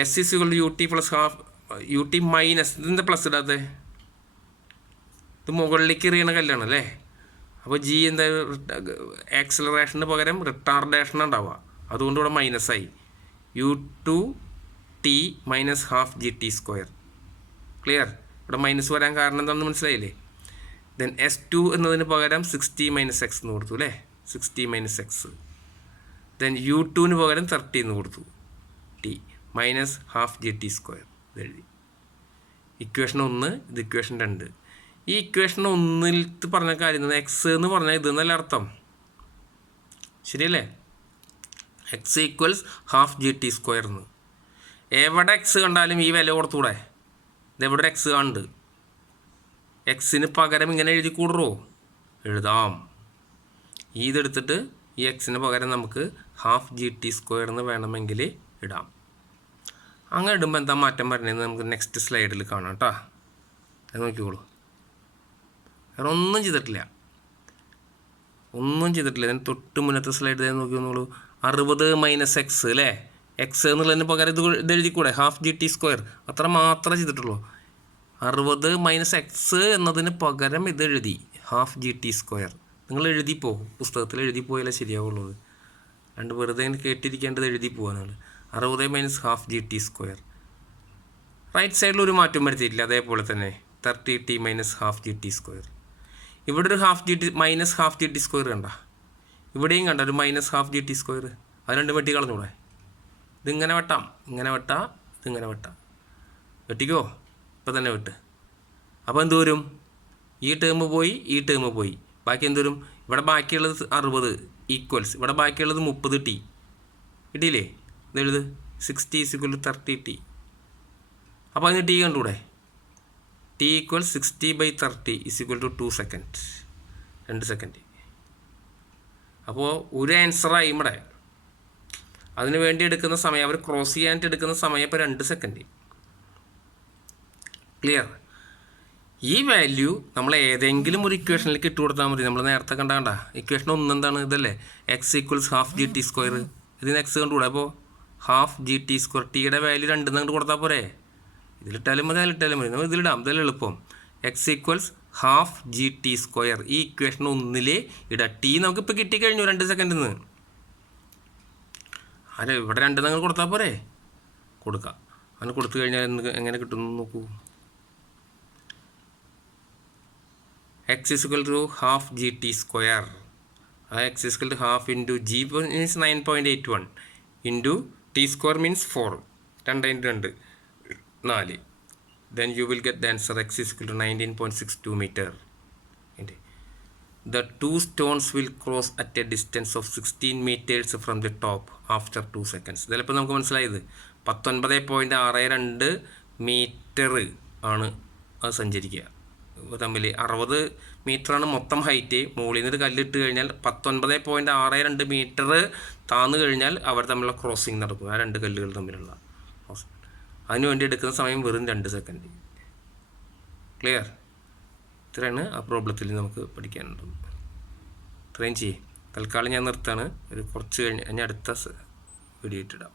S = ut + ½ ut - ഇതെന്താ പ്ലസ് ഇടാതെ? ഇത് മുകളിലേക്ക് എറിയണ കല്ലാണ് അല്ലേ? അപ്പോൾ ജി എന്താ ആക്സിലറേഷന് പകരം റിട്ടാർഡേഷൻ ഉണ്ടാവുക, അതുകൊണ്ട് ഇവിടെ മൈനസായി u2t minus half g t square. Clear? ഇവിടെ മൈനസ് വരാൻ കാരണം എന്താണെന്ന് മനസ്സിലായില്ലേ? ദെൻ S2 എന്നതിന് പകരം 60 മൈനസ് എക്സ് എന്ന് കൊടുത്തു അല്ലേ, 60 മൈനസ് എക്സ്. ദെൻ u2ന് പകരം 30 എന്ന് കൊടുത്തു, T minus half g t square എഴുതി. ഇക്വേഷൻ 1, ഇത് ഇക്വേഷൻ 2. ഈ ഇക്വേഷൻ 1ൽ പറഞ്ഞ കാര്യം എക്സ് എന്ന് പറഞ്ഞാൽ ഇത് എന്നല്ല അർത്ഥം, ശരിയല്ലേ? X equals half g t square എന്ന്. എവിടെ എക്സ് കണ്ടാലും ഈ വില കൊടുത്തൂടെ? ഇതെവിടെ എക്സ് കണ്ട് എക്സിന് പകരം ഇങ്ങനെ എഴുതി കൂടറോ? എഴുതാം. ഇതെടുത്തിട്ട് ഈ എക്സിന് പകരം നമുക്ക് ഹാഫ് ജി ടി സ്ക്വയർ എന്ന് വേണമെങ്കിൽ ഇടാം. അങ്ങനെ ഇടുമ്പോൾ എന്താ മാറ്റം പറഞ്ഞതെന്ന് നമുക്ക് നെക്സ്റ്റ് സ്ലൈഡിൽ കാണാം കേട്ടോ. അത് നോക്കിക്കോളൂ. വേറെ ഒന്നും ചെയ്തിട്ടില്ല. ഇതിന് തൊട്ട് മുന്നത്തെ സ്ലൈഡ് നോക്കി വന്നോളൂ. 60 മൈനസ് എക്സ് അല്ലേ, എക്സ് എന്നുള്ളതിന് പകരം ഇത് എഴുതിക്കൂടെ, ഹാഫ് ജി ടി സ്ക്വയർ. അത്ര മാത്രമേ ചെയ്തിട്ടുള്ളൂ. 60 മൈനസ് എക്സ് എന്നതിന് പകരം ഇത് എഴുതി ഹാഫ് ജി ടി സ്ക്വയർ. നിങ്ങൾ എഴുതിപ്പോ, പുസ്തകത്തിൽ എഴുതിപ്പോയാലേ ശരിയാവുള്ളൂ. രണ്ട് വെറുതെ ഇങ്ങനെ കേട്ടിരിക്കേണ്ടത് എഴുതിപ്പോവാ നിങ്ങൾ. 60 minus half g t square. Right സൈഡിൽ ഒരു മാറ്റം വരുത്തിയിട്ടില്ല, അതേപോലെ തന്നെ 30t minus half g t square. ഇവിടെ ഒരു half g t minus half g t square കണ്ട, ഇവിടെയും കണ്ട ഒരു minus half g t square. അത് രണ്ടും വെട്ടി കളഞ്ഞൂടെ? ഇതിങ്ങനെ വെട്ടാം, ഇതിങ്ങനെ വെട്ടാം. വെട്ടിക്കോ, ഇപ്പം തന്നെ വെട്ട്. അപ്പോൾ എന്ത് വരും? ഈ ടേം പോയി, ബാക്കി എന്ത് വരും? ഇവിടെ ബാക്കിയുള്ളത് 60 ഈക്വൽസ്, ഇവിടെ ബാക്കിയുള്ളത് 30t കിട്ടിയില്ലേ? ഇതെഴുത് 60 = 30t. അപ്പോൾ അതിന് ടി കണ്ടൂടെ? t = 60/30 = 2 second, 2 second. അപ്പോൾ ഒരു ആൻസറായി ഇവിടെ. അതിന് വേണ്ടി എടുക്കുന്ന സമയം, അവർ ക്രോസ് ചെയ്യാനായിട്ട് എടുക്കുന്ന സമയം ഇപ്പോൾ 2 സെക്കൻഡ്. ക്ലിയർ? ഈ വാല്യൂ നമ്മൾ ഏതെങ്കിലും ഒരു ഇക്വേഷനിലേക്ക് ഇട്ട് കൊടുത്താൽ മതി. നമ്മൾ നേരത്തെ കണ്ട ഇക്വേഷൻ 1 എന്താണ്? ഇതല്ലേ, X equals half g t square. ഇതിന് എക്സ് കണ്ടുകൂടെ? അപ്പോൾ ഹാഫ് ജി ടി സ്ക്വയർ, ടിയുടെ വാല്യൂ 2 കണ്ട് കൊടുത്താൽ പോരെ? ഇതിലിട്ടാലും മതി, അതിലിട്ടാലും മതി. നമ്മൾ ഇതിലിടാം, ഇതല്ലേ എളുപ്പം. X equals half g t square ഈ ഇക്വേഷൻ 1ൽ ഇടാം. ടി നമുക്കിപ്പോൾ കിട്ടിക്കഴിഞ്ഞു 2 സെക്കൻഡിൽ നിന്ന്. അല്ല, ഇവിടെ 2 നിങ്ങൾ കൊടുത്താൽ പോരെ? കൊടുക്കാം. അങ്ങനെ കൊടുത്തു കഴിഞ്ഞാൽ എങ്ങനെ കിട്ടുന്നു നോക്കൂ. x = half g t square. x = half into G means 9.81 into T square means 4. 2 × 2 4. Then you will get the answer x = 19.62 meter. The two stones will cross at a distance of 16 meters from the top after 2 seconds. ഇതിലിപ്പോൾ നമുക്ക് മനസ്സിലായത് 19.62 മീറ്റർ ആണ് അത് സഞ്ചരിക്കുക തമ്മിൽ. 60 മീറ്ററാണ് മൊത്തം ഹൈറ്റ്. മുകളിൽ നിന്ന് ഒരു കല്ലിട്ട് കഴിഞ്ഞാൽ 19.62 മീറ്റർ താന്നു കഴിഞ്ഞാൽ അവർ തമ്മിലുള്ള ക്രോസിങ് നടക്കും, ആ 2 കല്ലുകൾ തമ്മിലുള്ള. അതിനുവേണ്ടി എടുക്കുന്ന സമയം വെറും 2 സെക്കൻഡ്. ക്ലിയർ? ഇത്രയാണ് ആ പ്രോബ്ലത്തിൽ നമുക്ക് പഠിക്കാനുള്ളത്. ഇത്രയും ചെയ്യും. തൽക്കാലം ഞാൻ നിർത്താണ്. ഒരു കുറച്ച് കഴിഞ്ഞ് അടുത്ത വീഡിയോ ഇട്ടിടാം.